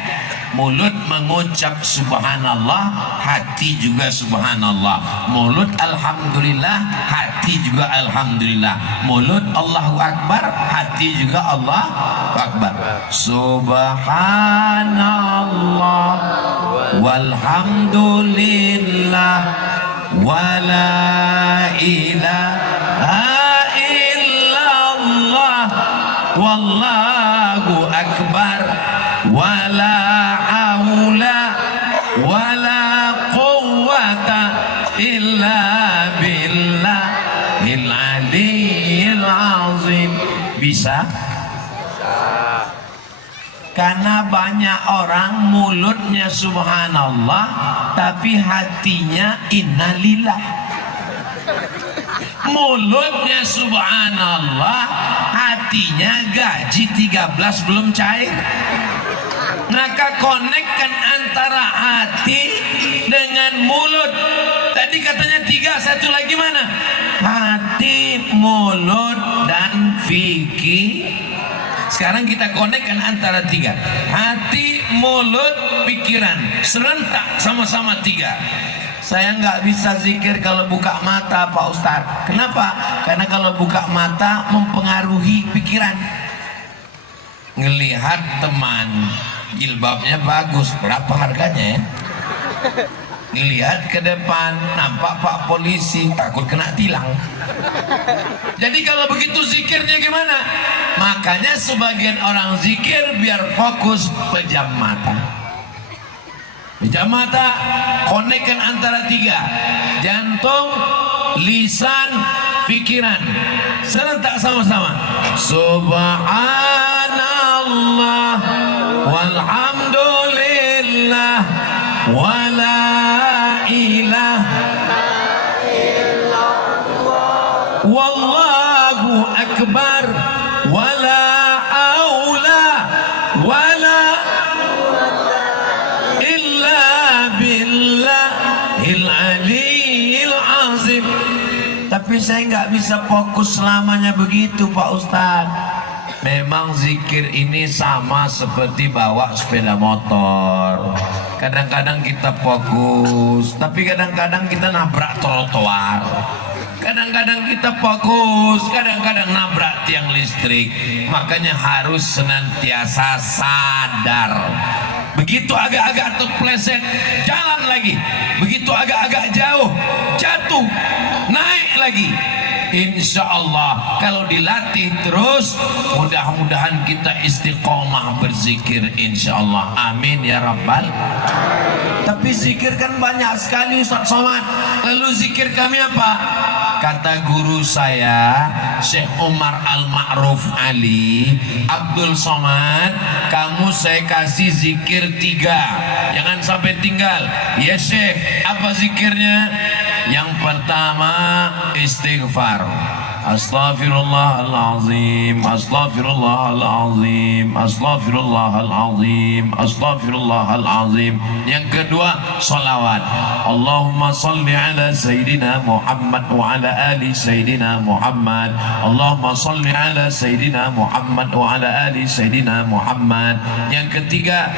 Mulut mengucap subhanallah, hati juga subhanallah. Mulut alhamdulillah, hati juga alhamdulillah. Mulut Allahu akbar, hati juga Allahu akbar. Subhanallah walhamdulillah wala ilaha illallah wallahu akbar wala haula wala quwwata illa billahil aliyyil azim. Bisa? Karena banyak orang mulutnya subhanallah tapi hatinya innalillah. Mulutnya subhanallah, hatinya gaji 13 belum cair. Maka konekkan antara hati dengan mulut. Tadi katanya 3, satu lagi mana? Hati, mulut, dan fikir. Sekarang kita konekkan antara 3. Hati, mulut, pikiran. Serentak sama-sama 3. Saya nggak bisa zikir kalau buka mata, Pak Ustadz. Kenapa? Karena kalau buka mata mempengaruhi pikiran. Ngelihat teman jilbabnya bagus, berapa harganya ya? Ngelihat ke depan, nampak Pak polisi, takut kena tilang. Jadi kalau begitu zikirnya gimana? Makanya sebagian orang zikir biar fokus pejam mata. Pejam mata, konekkan antara 3. Jantung, lisan, pikiran. Serentak sama-sama. Subhanallah walhamdulillah wala ilaha illallah wallahu akbar wala haula wala illa billahil aliyyil azim. Tapi saya nggak bisa fokus selamanya begitu, Pak Ustadz. Memang zikir ini sama seperti bawa sepeda motor. Kadang-kadang kita fokus, tapi kadang-kadang kita nabrak trotoar. Kadang-kadang kita fokus, kadang-kadang nabrak tiang listrik. Makanya harus senantiasa sadar. Begitu agak-agak terpleset, jalan lagi. Begitu agak-agak jauh, jatuh, naik lagi. Insya Allah kalau dilatih terus, mudah-mudahan kita istiqomah berzikir, insya Allah. Amin ya rabbal. Tapi zikir kan banyak sekali, Ustaz Somad. Lalu zikir kami apa? Kata guru saya, Syekh Umar Al-Ma'ruf Ali, Abdul Somad, kamu saya kasih zikir 3, jangan sampai tinggal. Ya Syekh, apa zikirnya? Yang pertama istighfar. Astaghfirullahalazim, astaghfirullahalazim, astaghfirullahalazim, astaghfirullahalazim. Yang kedua salawat. Allahumma salli ala Sayyidina Muhammad wa ala ali Sayyidina Muhammad. Allahumma salli ala Sayyidina Muhammad wa ala ali Sayyidina Muhammad. Yang ketiga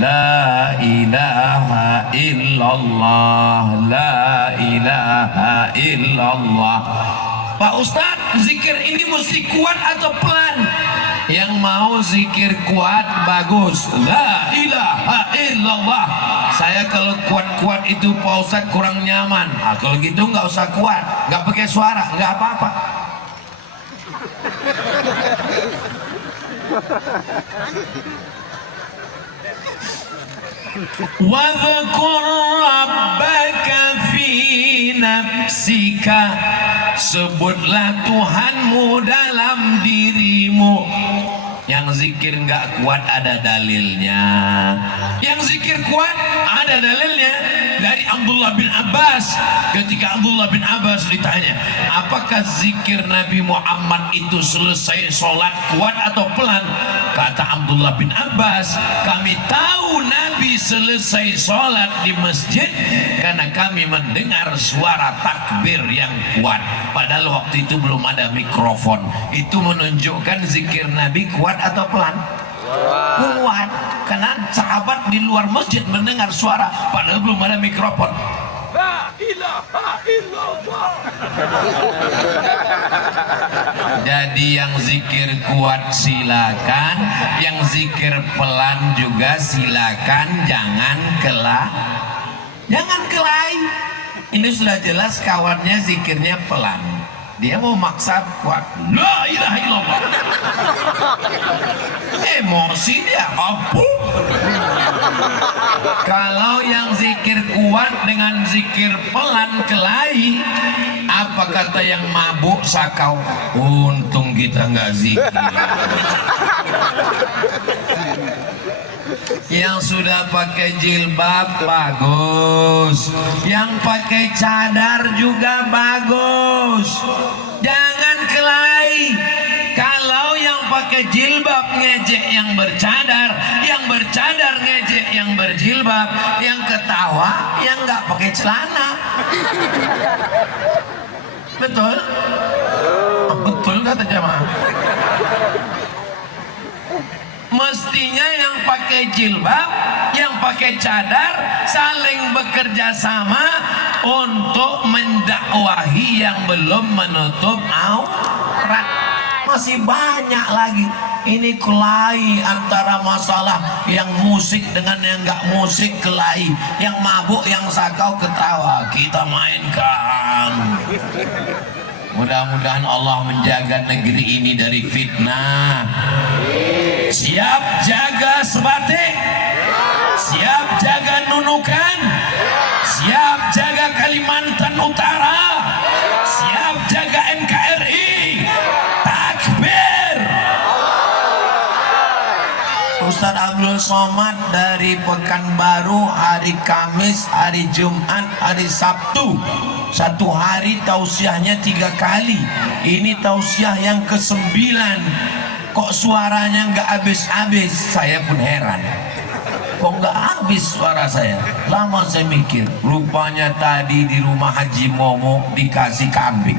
la ilaha illallah, la ilaha illallah. Pak Ustadz, zikir ini mesti kuat atau pelan? Yang mau zikir kuat bagus, la ilaha illallah. Saya kalau kuat-kuat itu Pak Ustadz kurang nyaman. Nah, kalau gitu nggak usah kuat, nggak pakai suara, nggak apa-apa. Wadhkur rabbaka fi nafsika, sebutlah Tuhanmu dalam dirimu. Yang zikir nggak kuat ada dalilnya. Yang zikir kuat ada dalilnya. Dari Abdullah bin Abbas, ketika Abdullah bin Abbas ditanya, apakah zikir Nabi Muhammad itu selesai sholat kuat atau pelan? Kata Abdullah bin Abbas, kami tahu Nabi selesai sholat di masjid karena kami mendengar suara takbir yang kuat. Padahal waktu itu belum ada mikrofon. Itu menunjukkan zikir Nabi kuat atau pelan? Kuat. Karena sahabat di luar masjid mendengar suara padahal belum ada mikrofon. La ilaha illallah. Jadi yang zikir kuat silakan, yang zikir pelan juga silakan, jangan kelahi. Ini sudah jelas kawannya zikirnya pelan, dia mau maksa kuat. La ilaha illallah. Emosi dia apa? Kalau yang zikir kuat dengan zikir pelan kelahi, apa kata yang mabuk sakau? Untung kita nggak zikir. Yang sudah pakai jilbab bagus, yang pakai cadar juga bagus. Jangan kelahi. Kalau yang pakai jilbab ngejek yang bercadar ngejek yang berjilbab, yang ketawa yang nggak pakai celana. Betul? Betul kata jamaah. Mestinya yang pakai jilbab, yang pakai cadar saling bekerja sama untuk mendakwahi yang belum menutup aurat. Masih banyak lagi. Ini kelahi antara masalah yang musik dengan yang nggak musik, kelahi. Yang mabuk, yang sakau ketawa. Kita mainkan. Mudah-mudahan Allah menjaga negeri ini dari fitnah. Siap jaga sebatik, siap jaga Nunukan, siap jaga Kalimantan Utara, siap jaga NKRI. Takbir. Ustaz Abdul Somad dari Pekanbaru, hari Kamis, hari Jumat, hari Sabtu. Satu hari tausiahnya 3 kali. Ini tausiah yang ke-9. Kok suaranya nggak habis-habis? Saya pun heran. Kok nggak habis suara saya? Lama saya mikir. Rupanya tadi di rumah Haji Momo dikasih kambing.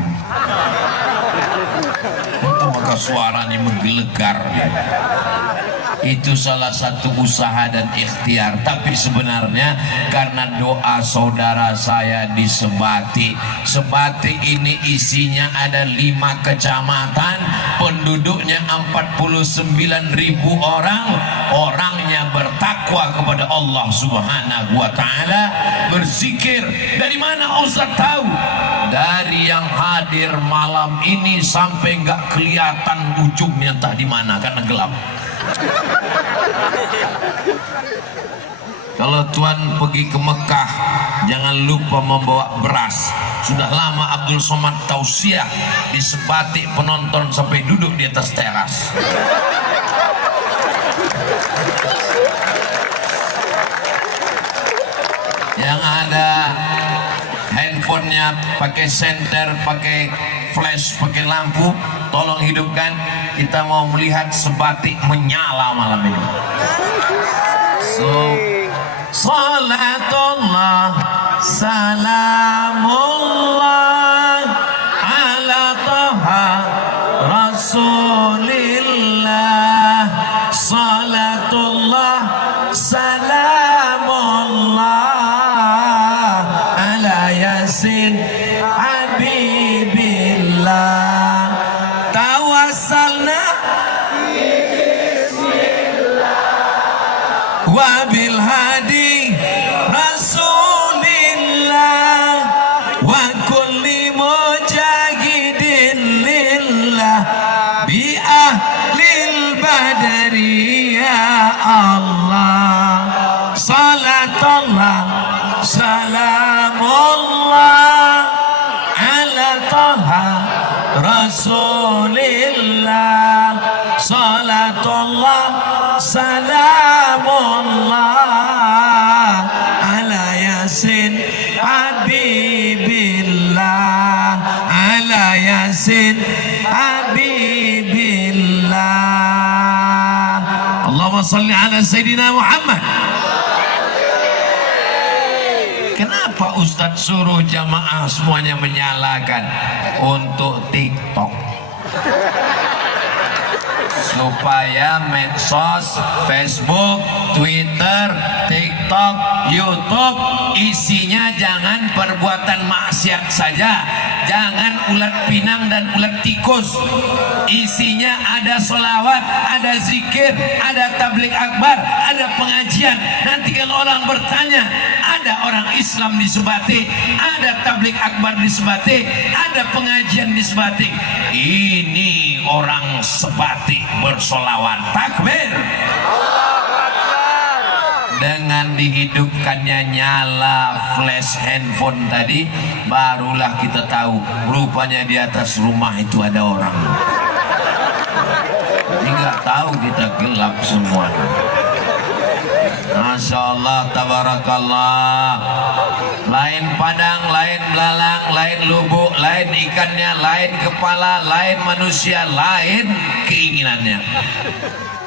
Itu maka suaranya menggelegar. Itu salah satu usaha dan ikhtiar. Tapi sebenarnya karena doa saudara saya di Sebati. Sebati ini isinya ada 5 kecamatan, penduduknya 49.000 orang. Orangnya bertakwa kepada Allah Subhanahu wa ta'ala, berzikir. Dari mana Ustaz tahu? Dari yang hadir malam ini sampai nggak kelihatan ujungnya entah di mana karena gelap. Kalau Tuan pergi ke Mekah, jangan lupa membawa beras. Sudah lama Abdul Somad tausiah di Sebati, penonton sampai duduk di atas teras. Yang ada handphonenya pakai senter, pakai flash, pakai lampu, tolong hidupkan. Kita mau melihat Sebati menyala malam ini. Salatullah salamullah ala taha rasulillah. Salatullah salamullah ala yasin habibillah. Tawassalna wabil hadi rasulillah wa kulli mujahidin lillah bi ahlil badri ya Allah. Salatullah salamullah ala taha rasulillah. Salatullah Allah, salamullah ala yasin habibillah, ala yasin habibillah. Allahumma salli ala Sayyidina Muhammad. Kenapa Ustadz suruh jamaah semuanya menyalakan? Untuk TikTok, supaya medsos, Facebook, Twitter, TikTok, YouTube isinya jangan perbuatan maksiat saja, jangan ulat pinang dan ulat tikus. Isinya ada sholawat, ada zikir, ada tablik akbar, ada pengajian. Nanti kalau orang bertanya, ada orang Islam di Sebatik, ada tablik akbar di Sebatik, ada pengajian di Sebatik. Ini orang Sebatik bersolawat. Takbir. Dengan dihidupkannya nyala flash handphone tadi, barulah kita tahu rupanya di atas rumah itu ada orang. Ini nggak tahu, kita gelap semua. Masya Allah, tabarakallah. Lain padang, lain belalang, lain lubuk, lain ikannya, lain kepala, lain manusia, lain keinginannya.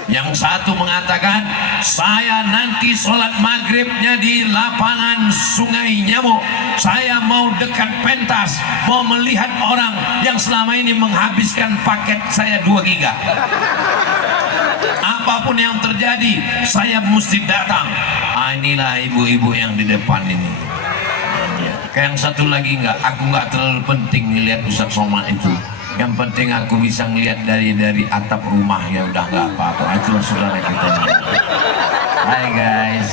Yang satu mengatakan, saya nanti sholat maghribnya di lapangan Sungai Nyamuk. Saya mau dekat pentas, mau melihat orang yang selama ini menghabiskan paket saya 2 giga. Apapun yang terjadi, saya mesti datang. Inilah ibu-ibu yang di depan ini. Kayak yang satu lagi enggak, aku nggak terlalu penting melihat Ustaz Somad itu. Yang penting aku bisa ngelihat dari atap rumah, ya udah nggak apa-apa. Itulah saudara kita. Hai guys.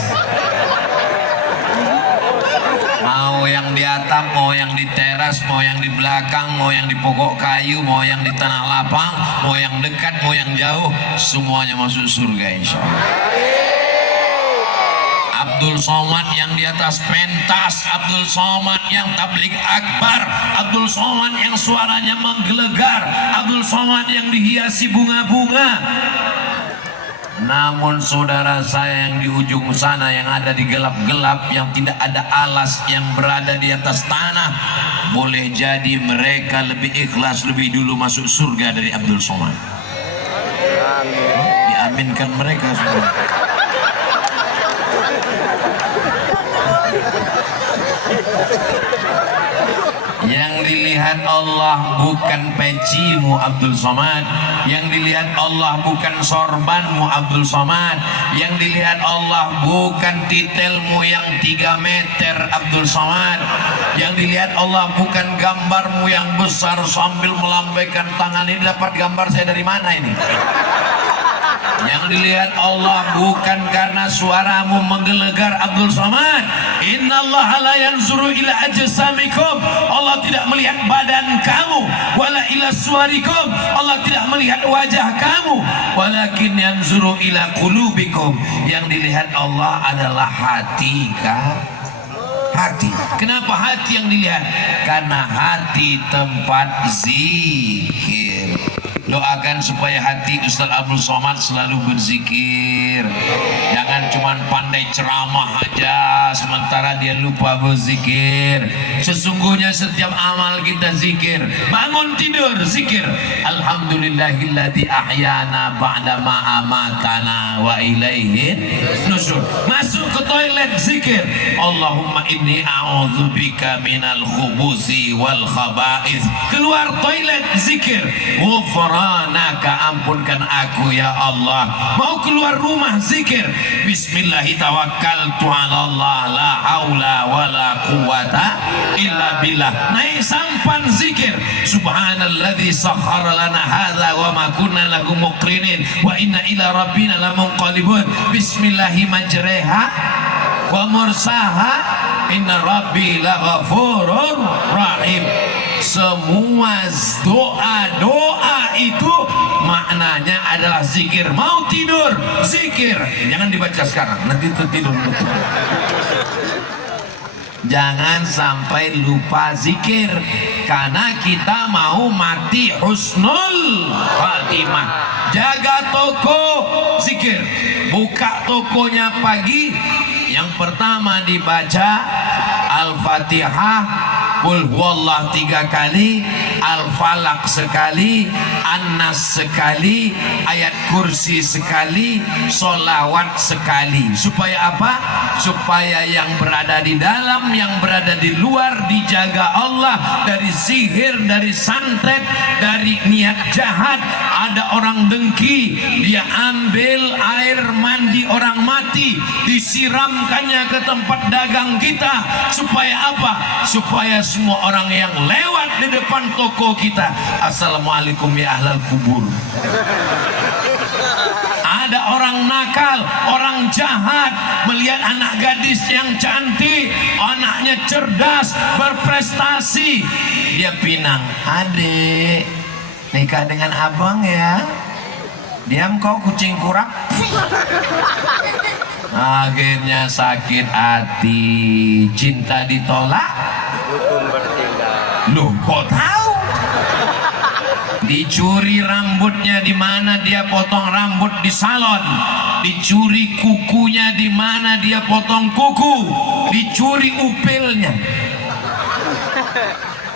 Mau yang di atap, mau yang di teras, mau yang di belakang, mau yang di pokok kayu, mau yang di tanah lapang, mau yang dekat, mau yang jauh, semuanya masuk surga insya Allah. Abdul Somad yang di atas pentas, Abdul Somad yang tablik akbar, Abdul Somad yang suaranya menggelegar, Abdul Somad yang dihiasi bunga-bunga. Namun saudara saya yang di ujung sana, yang ada di gelap-gelap, yang tidak ada alas, yang berada di atas tanah, boleh jadi mereka lebih ikhlas, lebih dulu masuk surga dari Abdul Somad. Diaminkan mereka semua. Yang dilihat Allah bukan pecimu Abdul Somad, yang dilihat Allah bukan sorbanmu Abdul Somad, yang dilihat Allah bukan titelmu yang 3 meter Abdul Somad, yang dilihat Allah bukan gambarmu yang besar sambil melambaikan tangan. Ini dapat gambar saya dari mana ini? Yang dilihat Allah bukan karena suaramu menggelegar Abdul Somad. Innallaha la yanzuru ila ajsamikum. Allah tidak melihat badan kamu, wala ila suwarikum. Allah tidak melihat wajah kamu, walakin yanzuru ila qulubikum. Yang dilihat Allah adalah hati hati. Kenapa hati yang dilihat? Karena hati tempat zikir. Doakan supaya hati Ustaz Abdul Somad selalu berzikir. Jangan cuma pandai ceramah aja sementara dia lupa berzikir. Sesungguhnya setiap amal kita zikir. Bangun tidur zikir. Alhamdulillahilladzi ahyana ba'dama amatana wa ilaihin nusyur. Masuk ke toilet zikir. Allahumma inni a'udzubika minal khubusi wal khaba'ith. Keluar toilet zikir. Ghufranaka, ampunkan aku ya Allah. Mau keluar rumah zikir. Bismillahi tawakkaltu 'ala Allah, la haula wala quwata illa billah. Naik sampan zikir. Subhanalladzi sakhkhara lana hadza wa ma kunna lahu muqrinin wa inna ila rabbina lamunqalibun. Bismillahi majreha wa mursaha, inna rabbi laghafurur rahim. Semua doa-doa itu maknanya adalah zikir. Mau tidur zikir, jangan dibaca sekarang, nanti tertidur. Jangan sampai lupa zikir, karena kita mau mati husnul khatimah. Jaga toko zikir, buka tokonya pagi, yang pertama dibaca Al-Fatihah, Qul huwallah 3 kali, Al-Falaq sekali, An-Nas sekali, ayat kursi sekali, solawat sekali. Supaya apa? Supaya yang berada di dalam, yang berada di luar dijaga Allah dari sihir, dari santet, dari niat jahat. Ada orang dengki, dia ambil air mandi orang mati, disiramkannya ke tempat dagang kita. Supaya apa? Supaya semua orang yang lewat di depan toko kita, assalamualaikum ya ahlal kubur. Ada orang nakal, orang jahat, melihat anak gadis yang cantik, anaknya cerdas, berprestasi, dia pinang, adik nikah dengan abang ya. Diam kau kucing kurap. Akhirnya sakit hati, cinta ditolak, hukum bertindak. Loh, kok tahu? Dicuri rambutnya, di mana dia potong rambut di salon. Dicuri kukunya, di mana dia potong kuku. Dicuri upilnya,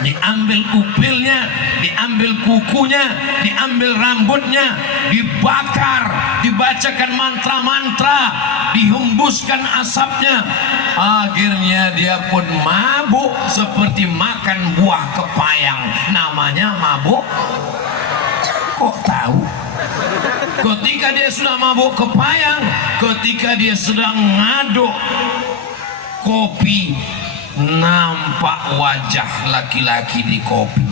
diambil upilnya, diambil kukunya, diambil rambutnya, dibakar, dibacakan mantra-mantra, dihembuskan asapnya. Akhirnya dia pun mabuk seperti makan buah kepayang. Namanya mabuk. Kok tahu? Ketika dia sudah mabuk kepayang, ketika dia sedang ngaduk kopi, nampak wajah laki-laki di kopi.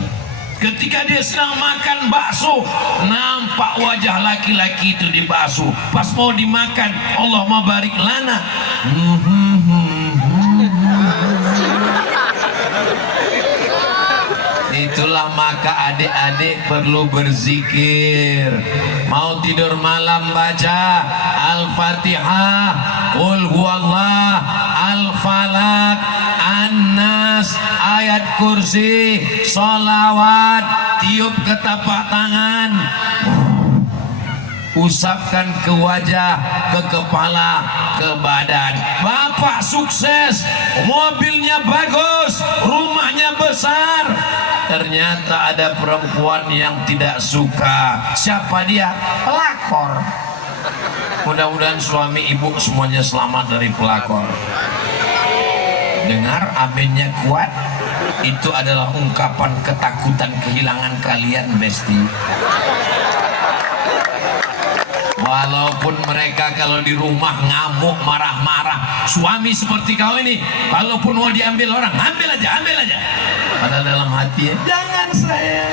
Ketika dia sedang makan bakso, nampak wajah laki-laki itu di bakso. Pas mau dimakan, Allahumma barik lana. Itulah maka adik-adik perlu berzikir. Mau tidur malam baca Al-Fatihah, Qul huwallah, Al-Falaq, An-Nas, ayat kursi, solawat, tiup ke tapak tangan, usapkan ke wajah, ke kepala, ke badan. Bapak sukses, mobilnya bagus, rumahnya besar. Ternyata ada perempuan yang tidak suka. Siapa dia? Pelakor. Mudah-mudahan suami ibu semuanya selamat dari pelakor. Dengar aminnya kuat, itu adalah ungkapan ketakutan kehilangan kalian, Besti. Walaupun mereka kalau di rumah ngamuk, marah-marah, suami seperti kau ini, kalaupun mau diambil orang, ambil aja, ambil aja. Padahal dalam hati, jangan saya.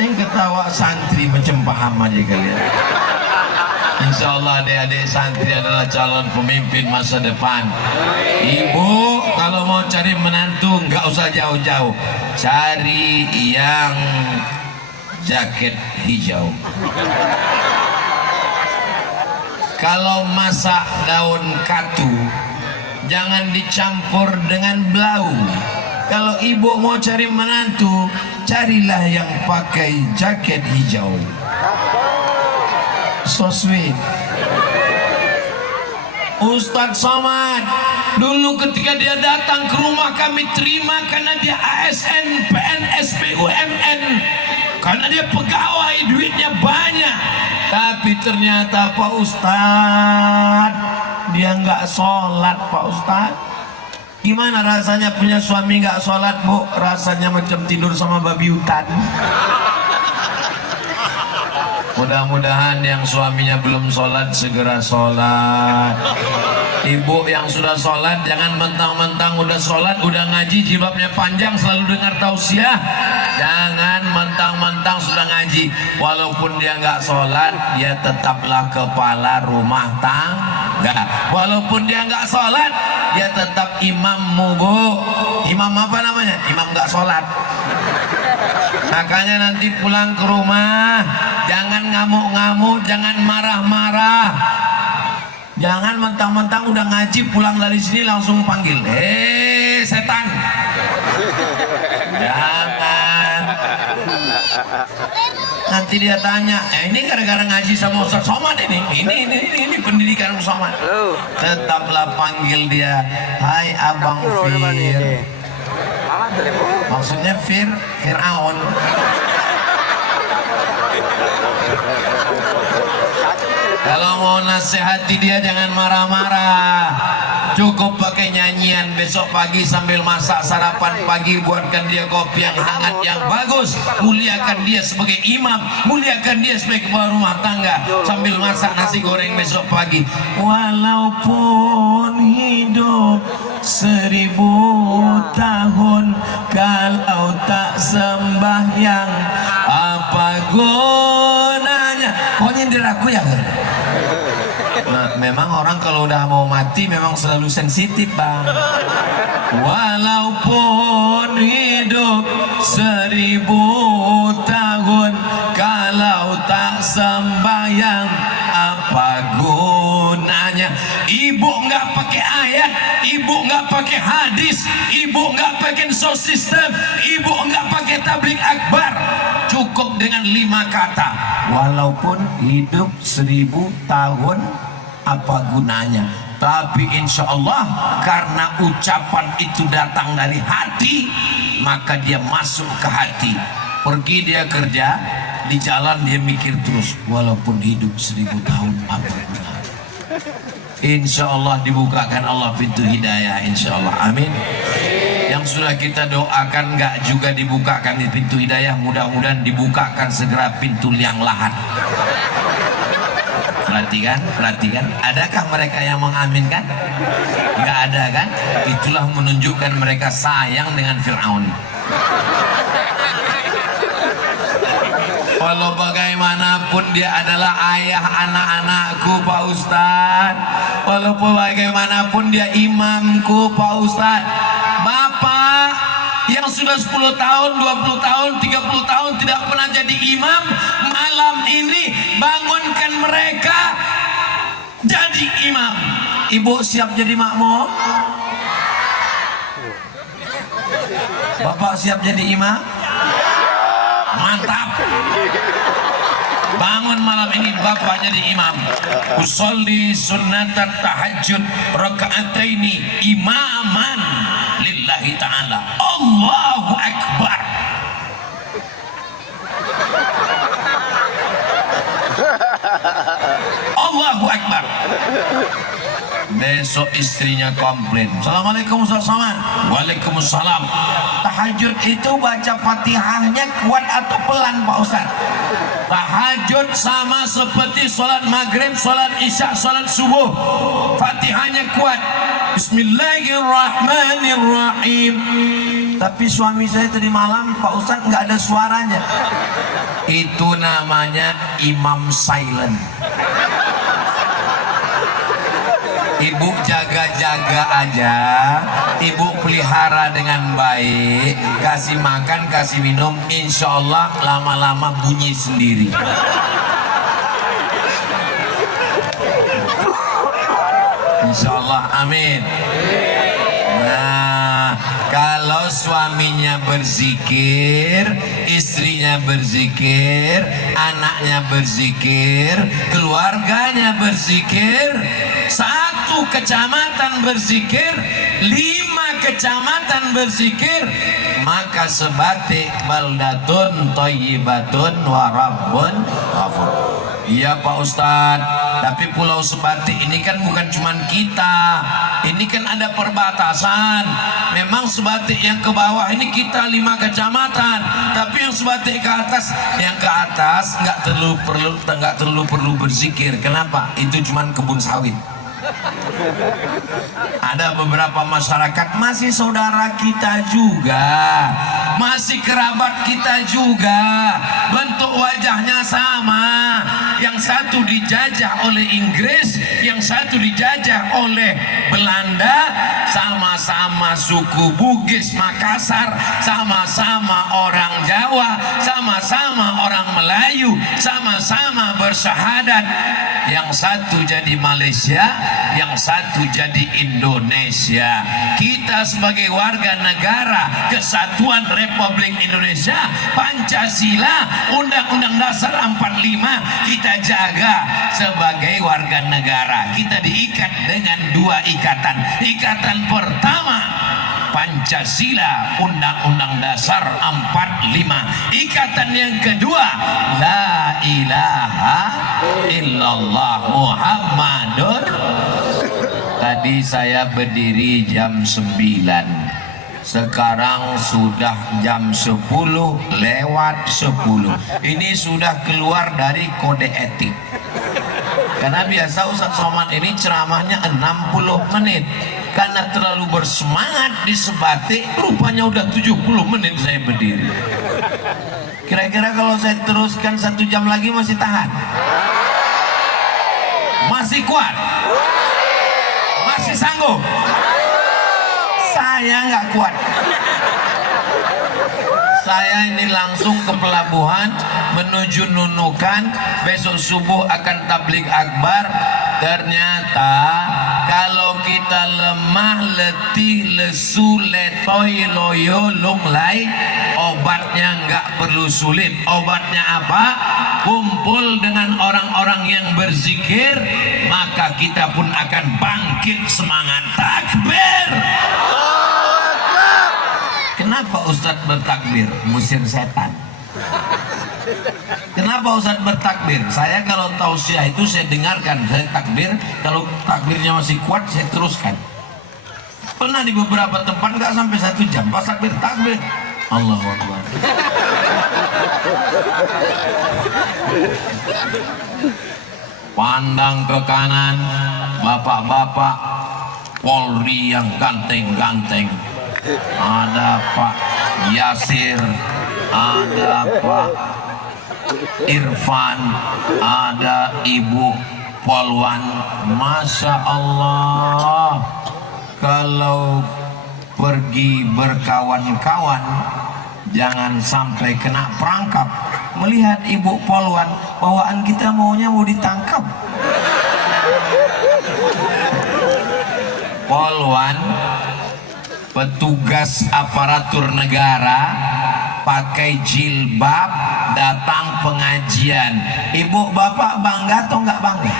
Yang ketawa santri macam paham aja kalian. Insya Allah adik-adik santri adalah calon pemimpin masa depan. Ibu kalau mau cari menantu nggak usah jauh-jauh, cari yang jaket hijau. Kalau masak daun katu, jangan dicampur dengan belau. Kalau ibu mau cari menantu, carilah yang pakai jaket hijau. So sweet. Ustadz Somad dulu ketika dia datang ke rumah kami terima karena dia ASN, PNS, BUMN, karena dia pegawai, duitnya banyak. Tapi ternyata Pak Ustadz, dia nggak sholat. Pak Ustadz, gimana rasanya punya suami nggak sholat, Bu? Rasanya macam tidur sama babi hutan. Mudah-mudahan yang suaminya belum sholat segera sholat. Ibu yang sudah sholat jangan mentang-mentang udah sholat, udah ngaji, jilbabnya panjang, selalu dengar tausiah. Jangan mentang-mentang sudah ngaji, walaupun dia nggak sholat, dia tetaplah kepala rumah tangga. Walaupun dia nggak sholat, dia tetap imammu, Bu. Imam apa namanya? Imam nggak sholat. Makanya nanti pulang ke rumah jangan ngamuk-ngamuk, jangan marah-marah. Jangan mentang-mentang udah ngaji pulang dari sini langsung panggil, setan. Jangan. Nanti dia tanya, ini gara-gara ngaji sama Ustaz Somad ini pendidikan Ustaz Somad. Tetaplah panggil dia, hai Abang Fir. Maksudnya Fir'aun. Kalau mau nasihati dia jangan marah-marah, cukup pakai nyanyian. Besok pagi sambil masak sarapan pagi buatkan dia kopi yang hangat yang bagus, muliakan dia sebagai imam, muliakan dia sebagai kepala rumah tangga sambil masak nasi goreng besok pagi. Walaupun hidup 1000 tahun, kalau tak sembahyang apa gunanya? Kok nyindir aku ya? Nah, memang orang kalau udah mau mati memang selalu sensitif, Bang. Walaupun hidup 1000 tahun, kalau tak sembahyang apa gunanya? Ibu nggak pakai ayat, ibu nggak pakai hadis, ibu nggak pakai sound system, ibu nggak pakai tablik akbar, cukup dengan 5 kata. Walaupun hidup 1000 tahun apa gunanya? Tapi insya Allah karena ucapan itu datang dari hati, maka dia masuk ke hati. Pergi dia kerja, di jalan dia mikir terus, walaupun hidup 1000 tahun apa gunanya? Insya Allah dibukakan Allah pintu hidayah, insya Allah, amin. Yang sudah kita doakan nggak juga dibukakan di pintu hidayah, mudah-mudahan dibukakan segera pintu liang lahat. Perhatikan, adakah mereka yang mengaminkan? Nggak ada kan? Itulah menunjukkan mereka sayang dengan Fir'aun. Walau bagaimanapun dia adalah ayah anak-anakku, Pak Ustadz. Walaupun bagaimanapun dia imamku, Pak Ustadz. Bapak yang sudah 10 tahun, 20 tahun, 30 tahun tidak pernah jadi imam, malam ini bangunkan mereka jadi imam. Ibu siap jadi makmum? Bapak siap jadi imam? Mantap. Bangun malam ini bapak jadi imam. Usolli sunnatan tahajud rakaataini imaman lillahi ta'ala. Allahu akbar. Allahu akbar. Besok istrinya komplain, Assalamualaikum Ustaz Somad. Waalaikumsalam. Tahajud itu baca fatihahnya kuat atau pelan Pak Ustaz? Tahajud sama seperti sholat maghrib, sholat isya, sholat subuh, fatihahnya kuat, Bismillahirrahmanirrahim. Tapi suami saya tadi malam Pak Ustaz nggak ada suaranya. Itu namanya imam silent. Ibu jaga-jaga aja, ibu pelihara dengan baik, kasih makan, kasih minum, insya Allah lama-lama bunyi sendiri. Insya Allah, amin. Nah, kalau suaminya berzikir, istrinya berzikir, anaknya berzikir, keluarganya berzikir, 1 kecamatan berzikir, 5 kecamatan berzikir, maka sebatik baldatun thayyibatun wa rabbun ghafur. Iya Pak Ustadz, tapi Pulau Sebatik ini kan bukan cuman kita, ini kan ada perbatasan. Memang Sebatik yang ke bawah ini kita 5 kecamatan, tapi yang Sebatik ke atas, yang ke atas nggak terlalu perlu berzikir. Kenapa? Itu cuman kebun sawit. Ada beberapa masyarakat masih saudara kita juga, masih kerabat kita juga, bentuk wajahnya sama. Yang satu dijajah oleh Inggris, yang satu dijajah oleh Belanda, sama-sama suku Bugis Makassar, sama-sama orang Jawa, sama-sama orang Melayu, sama-sama bersyahadat. Yang satu jadi Malaysia, yang satu jadi Indonesia. Kita sebagai warga negara Kesatuan Republik Indonesia, Pancasila, Undang-Undang Dasar 45 kita jaga sebagai warga negara. Kita diikat dengan dua ikatan. Ikatan pertama Pancasila, Undang-Undang Dasar 45. Ikatan yang kedua, la ilaha illallah Muhammadur. Tadi saya berdiri jam 9, sekarang sudah jam 10 lewat 10. Ini sudah keluar dari kode etik. Karena biasa Ustaz Somad ini ceramahnya 60 menit. Karena terlalu bersemangat di Sebatik, rupanya udah 70 menit saya berdiri. Kira-kira kalau saya teruskan 1 jam lagi masih tahan? Masih kuat? Masih sanggup? Saya nggak kuat. Saya ini langsung ke pelabuhan menuju Nunukan. Besok subuh akan tabligh akbar. Ternyata kalau kita lemah, letih, lesu, letoy, loyo, lunglai, obatnya nggak perlu sulit. Obatnya apa? Kumpul dengan orang-orang yang berzikir, maka kita pun akan bangkit semangat. Takbir! Kenapa Ustadz bertakbir? Musir setan. Kenapa Ustadz bertakbir? Saya kalau tausiah itu saya dengarkan, saya takbir. Kalau takbirnya masih kuat, saya teruskan. Pernah di beberapa tempat nggak sampai 1 jam, pas takbir, Allahu Akbar. Pandang ke kanan, bapak-bapak Polri yang ganteng-ganteng. Ada Pak Yasir, ada Pak Irfan, ada Ibu Polwan. Masya Allah, kalau pergi berkawan-kawan jangan sampai kena perangkap. Melihat Ibu Polwan, bawaan kita maunya mau ditangkap. Polwan, petugas aparatur negara, pakai jilbab, datang pengajian. Ibu bapak bangga atau nggak bangga?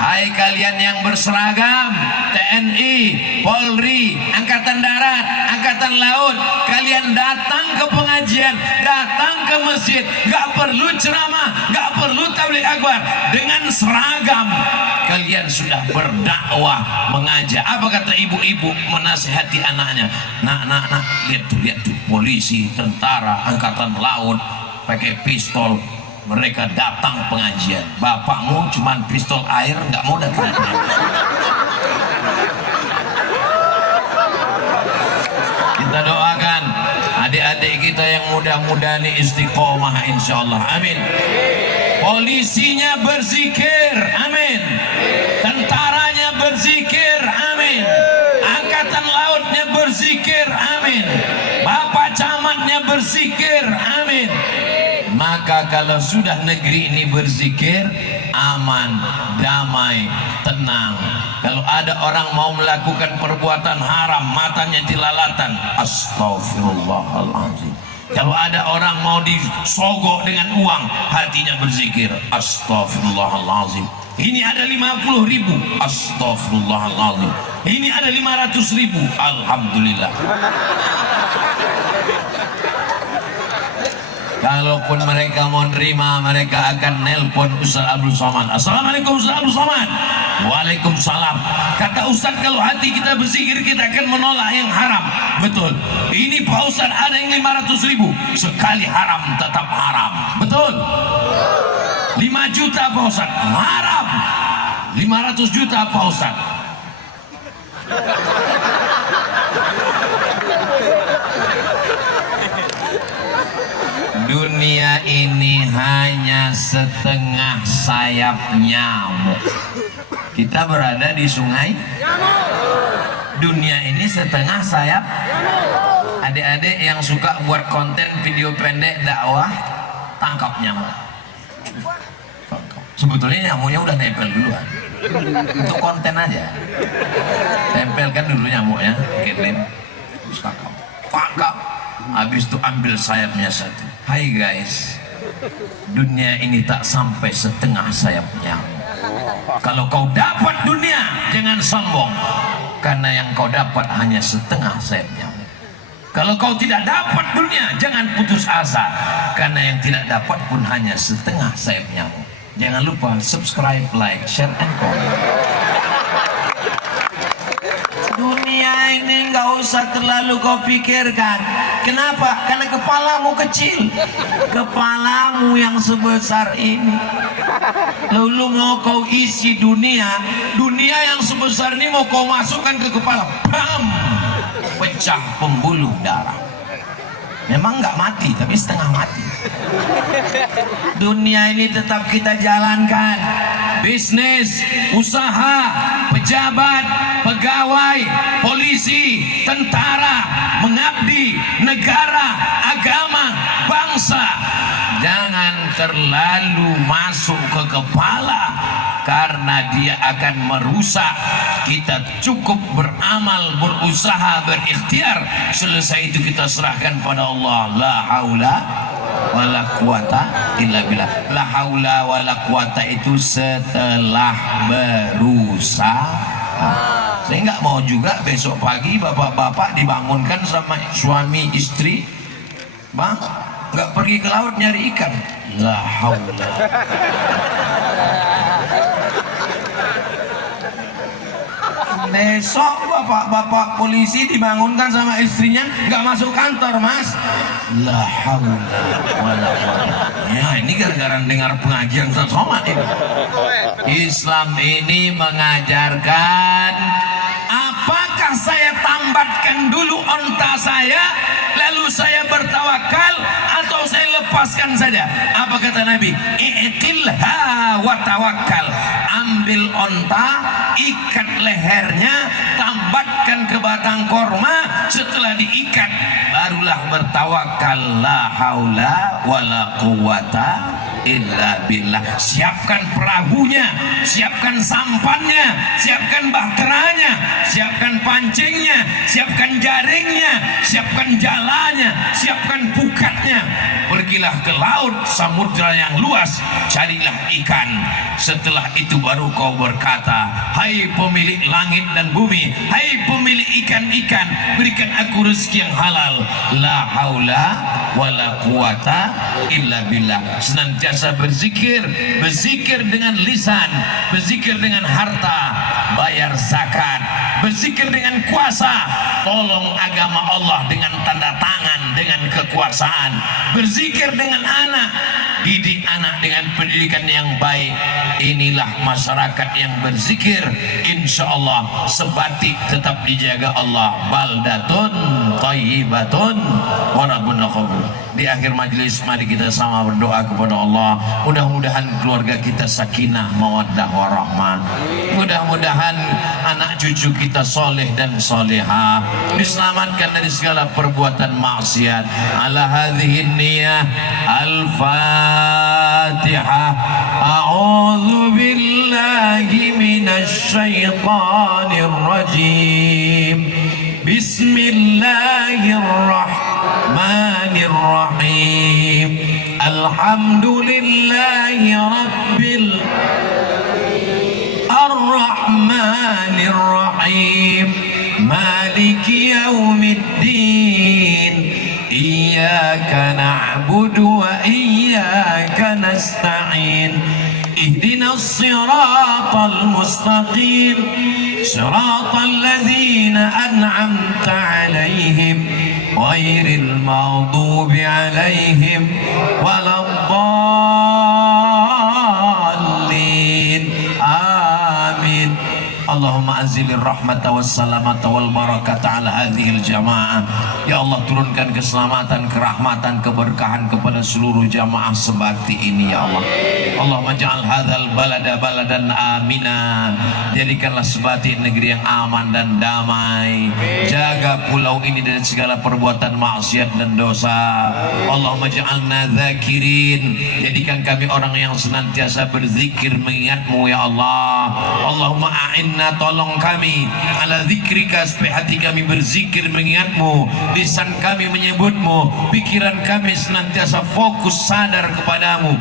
Hai kalian yang berseragam TNI, Polri, Angkatan Darat, Angkatan Laut, kalian datang ke pengajian, datang ke masjid, nggak perlu ceramah, nggak perlu tabligh akbar, dengan seragam kalian sudah berdakwah, mengajak. Apa kata ibu-ibu menasihati anaknya? Nak, lihat tuh, polisi, tentara, Angkatan Laut pakai pistol, mereka datang pengajian. Bapakmu cuman pistol air, nggak mau datang. Kita doakan adik-adik kita yang muda-muda ini istiqomah insyaallah, amin. Polisinya berzikir, amin. Tentaranya berzikir, amin. Angkatan Lautnya berzikir, amin. Bapak camatnya berzikir, amin. Maka kalau sudah negeri ini berzikir, aman, damai, tenang. Kalau ada orang mau melakukan perbuatan haram, matanya dilalatan, astaghfirullahaladzim. Kalau ada orang mau disogok dengan uang, hatinya berzikir, astaghfirullahaladzim. Ini ada 50.000, astaghfirullahaladzim. Ini ada 500.000, alhamdulillah. Kalaupun mereka mau nerima, mereka akan nelpon Ustaz Abdul Somad. Assalamualaikum Ustaz Abdul Somad. Waalaikumsalam. Kata Ustaz, kalau hati kita berzikir, kita akan menolak yang haram. Betul. Ini Pak Ustaz ada yang 500.000, sekali haram tetap haram. Betul. 5 juta Pak Ustaz, haram. 500 juta Pak Ustaz. setengah sayap nyamuk. Kita berada di sungai dunia ini setengah sayap. Adik-adik yang suka buat konten video pendek dakwah, tangkap nyamuk. Sebetulnya nyamuknya udah nempel duluan, untuk konten aja. Tempelkan dulu nyamuknya, lem, terus tangkap. Habis itu ambil sayapnya satu. Hai guys, dunia ini tak sampai setengah sayap nyamuk. Kalau kau dapat dunia, jangan sombong, karena yang kau dapat hanya setengah sayap nyamuk. Kalau kau tidak dapat dunia, jangan putus asa, karena yang tidak dapat pun hanya setengah sayap nyamuk. Jangan lupa subscribe, like, share, and comment. Dunia ini nggak usah terlalu kau pikirkan. Kenapa? Karena kepalamu kecil. Kepalamu yang sebesar ini. Lalu mau kau isi dunia yang sebesar ini mau kau masukkan ke kepala. Bam! Pecah pembuluh darah. Memang nggak mati, tapi setengah mati. Dunia ini tetap kita jalankan. Bisnis, usaha, pejabat, pegawai, polisi, tentara, mengabdi negara, agama, bangsa. Jangan terlalu masuk ke kepala, karena dia akan merusak. Kita cukup beramal, berusaha, berikhtiar. Selesai itu kita serahkan pada Allah. La haula wala quwata illa billah. La haula wala quwata itu setelah berusaha. Saya nggak mau juga besok pagi bapak-bapak dibangunkan sama suami istri, bang, nggak pergi ke laut nyari ikan. La haula. Besok bapak-bapak polisi dibangunkan sama istrinya nggak masuk kantor, mas. La haula wala quwata. Ya, ini gara-gara dengar pengajian Somad ini. Islam ini mengajarkan, apakah saya tambatkan dulu onta saya lalu saya bertawakal, atau saya lepaskan saja? Apa kata Nabi? I'tilha wa tawakkal. Ambil onta, ikat lehernya, tambatkan ke batang korma, setelah diikat barulah bertawakal. La haula wala quwata illa billah. Siapkan perahunya, siapkan sampannya, siapkan bahteranya, siapkan pancingnya, siapkan jaringnya, siapkan jalannya, siapkan pukatnya. Pergilah ke laut, samudra yang luas, carilah ikan. Setelah itu baru kau berkata, hai pemilik langit dan bumi, hai pemilik ikan-ikan, berikan aku rezeki yang halal. La haula wala quwata illa billah. Senantiasa berzikir, berzikir dengan lisan, berzikir dengan harta, bayar zakat, berzikir dengan kuasa, tolong agama Allah dengan tanda tangan, dengan kekuasaan, berzikir dengan anak, didik anak dengan pendidikan yang baik. Inilah masyarakat yang berzikir, insya Allah sebatik tetap dijaga Allah. Baldatun thayyibatun wa rabbun ghafur. Di akhir majelis mari kita sama berdoa kepada Allah, mudah-mudahan keluarga kita sakinah mawaddah warahmah, mudah-mudahan anak cucu kita soleh dan soleha, diselamatkan dari segala perbuatan maksiat. Ala hadhihi niyah al-fatihah. A'udzu billahi minasy syaithanir rajim. Bismillahirrahmanirrahim. Alhamdulillahi rabbil arrahmanir rahim. Maliki yaumiddin. Iyyaka na'budu wa iyyaka nasta'in. Ihdinas siratal mustaqim. Siratal ladzina an'amta 'alaihim ghairil maghdubi 'alaihim waladdallin. Amin. Allahumma anzilir rahmata wassalamata wal barakata ala hadhil jamaah. Ya Allah, turunkan keselamatan, kerahmatan, keberkahan kepada seluruh jamaah Sebati ini ya Allah. Allahumma ja'al hadzal balada baladan amina. Jadikanlah Sebati negeri yang aman dan damai. Jaga pulau ini dari segala perbuatan maksiat dan dosa. Allahumma ja'alna dzakirin. Jadikan kami orang yang senantiasa berzikir mengingat-Mu ya Allah. Allahumma a'inna, tolong kami ala zikrika, supaya hati kami berzikir mengingat-Mu, lisan kami menyebut-Mu, pikiran kami senantiasa fokus sadar kepadamu.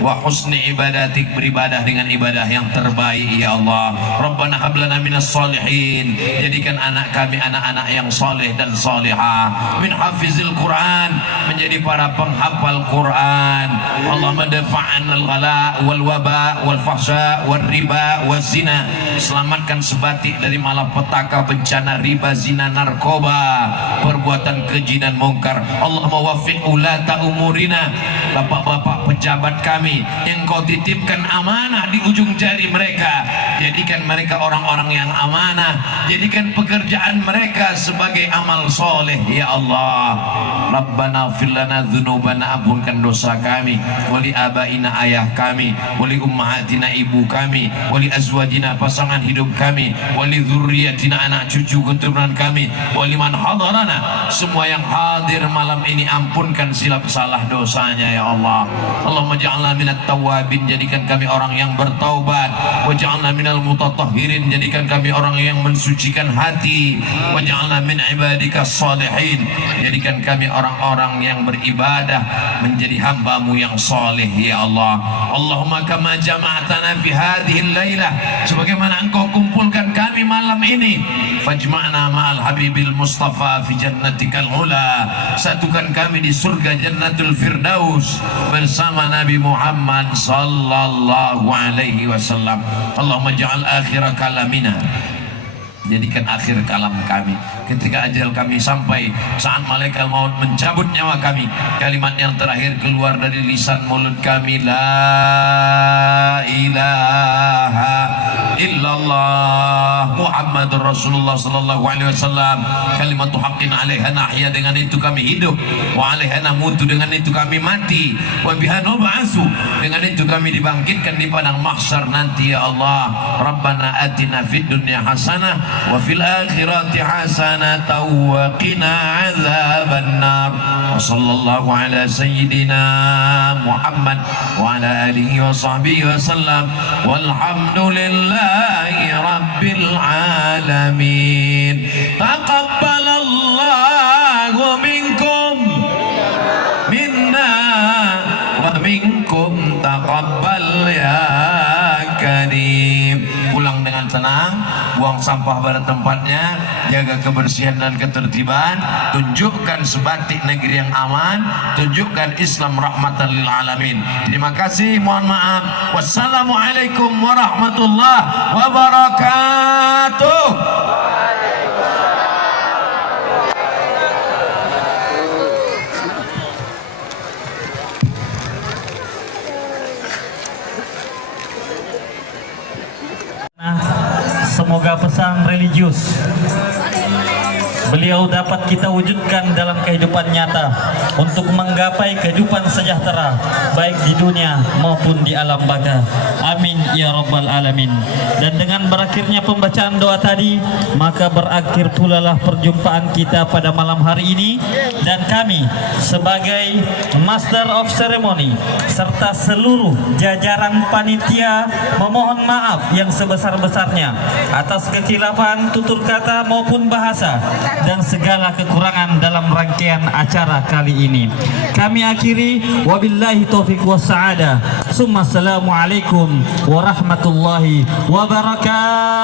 Wa husni ibadatik, beribadah dengan ibadah yang terbaik ya Allah. Rabbana hablana minas solihin. Jadikan anak kami anak-anak yang soleh dan solehah, min hafizil Quran, menjadi para penghafal Quran. Allahumma dafa'an al-ghala wal waba wal fahsya wal riba wal zina. Selamatkan Sebati dari malapetaka, bencana riba, zina, narkoba, perbuatan keji dan mungkar. Allahumma waffiq ulata umurina, bapak-bapak pejabat kami yang Kau titipkan amanah di ujung jari mereka. Jadikan mereka orang-orang yang amanah. Jadikan pekerjaan mereka sebagai amal soleh ya Allah. Rabbana fir lana dzunubana, ampunkan dosa kami, wali abaina, ayah kami, wali ummahatina, ibu kami, wali azwajina, pasangan hidup kami, wali dzurriyyatina, anak cucu keturunan kami, wali man hadarana, semua yang hadir malam ini ampunkan silap salah dosanya ya Allah. Allahumma ja'alna minat tawabin, jadikan kami orang yang bertaubat. Waj'alna minal mutatahhirin, jadikan kami orang yang mensucikan hati. Waj'alna min ibadika sholihin, jadikan kami orang-orang yang beribadah, menjadi hamba-Mu yang soleh ya Allah. Allahumma kama jama'tana fi hadhil lailah, sebagaimana Engkau kumpulkan kami malam ini, fajma'na ma'al habibil mustafa fi jannatikal ula, satukan kami di surga jannatul firdaus bersama Nabi Muhammad sallallahu alaihi wasallam. Allahumma ja'al akhir kalamina, jadikan akhir kalam kami ketika ajal kami sampai, saat malaikat maut mencabut nyawa kami, kalimat yang terakhir keluar dari lisan mulut kami, la ilaha illallah Muhammadur Rasulullah sallallahu alaihi wasallam. Kalimatu haqqin 'alaiha nahya, dengan itu kami hidup, wa 'alaiha namutu, dengan itu kami mati, wa biha nub'atsu, dengan itu kami dibangkitkan di padang mahsyar nanti ya Allah. Rabbana atina fid dunya hasanah wa fil akhirati hasanah wa qina adzaban nar. Wa sallallahu ala sayyidina Muhammad wa ala alihi wa sahbihi wa sallam, walhamdulillahi rabbil alamin. Taqabbalallahu minkum minna wa minkum taqabbal ya karim. Pulang dengan tenang, buang sampah pada tempatnya, jaga kebersihan dan ketertiban, tunjukkan Sebati negeri yang aman, tunjukkan Islam rahmatan lil alamin. Terima kasih, mohon maaf. Wassalamualaikum warahmatullahi wabarakatuh. Semoga pesan religius beliau dapat kita wujudkan dalam kehidupan nyata untuk menggapai kehidupan sejahtera baik di dunia maupun di alam baka. Amin ya rabbal alamin. Dan dengan berakhirnya pembacaan doa tadi, maka berakhir pula lah perjumpaan kita pada malam hari ini, dan kami sebagai Master of Ceremony serta seluruh jajaran panitia memohon maaf yang sebesar-besarnya atas kekhilafan tutur kata maupun bahasa dan segala kekurangan dalam rangkaian acara kali ini. Kami akhiri wabillahi taufiq wassa'adah. Summa assalamualaikum warahmatullahi wabarakatuh.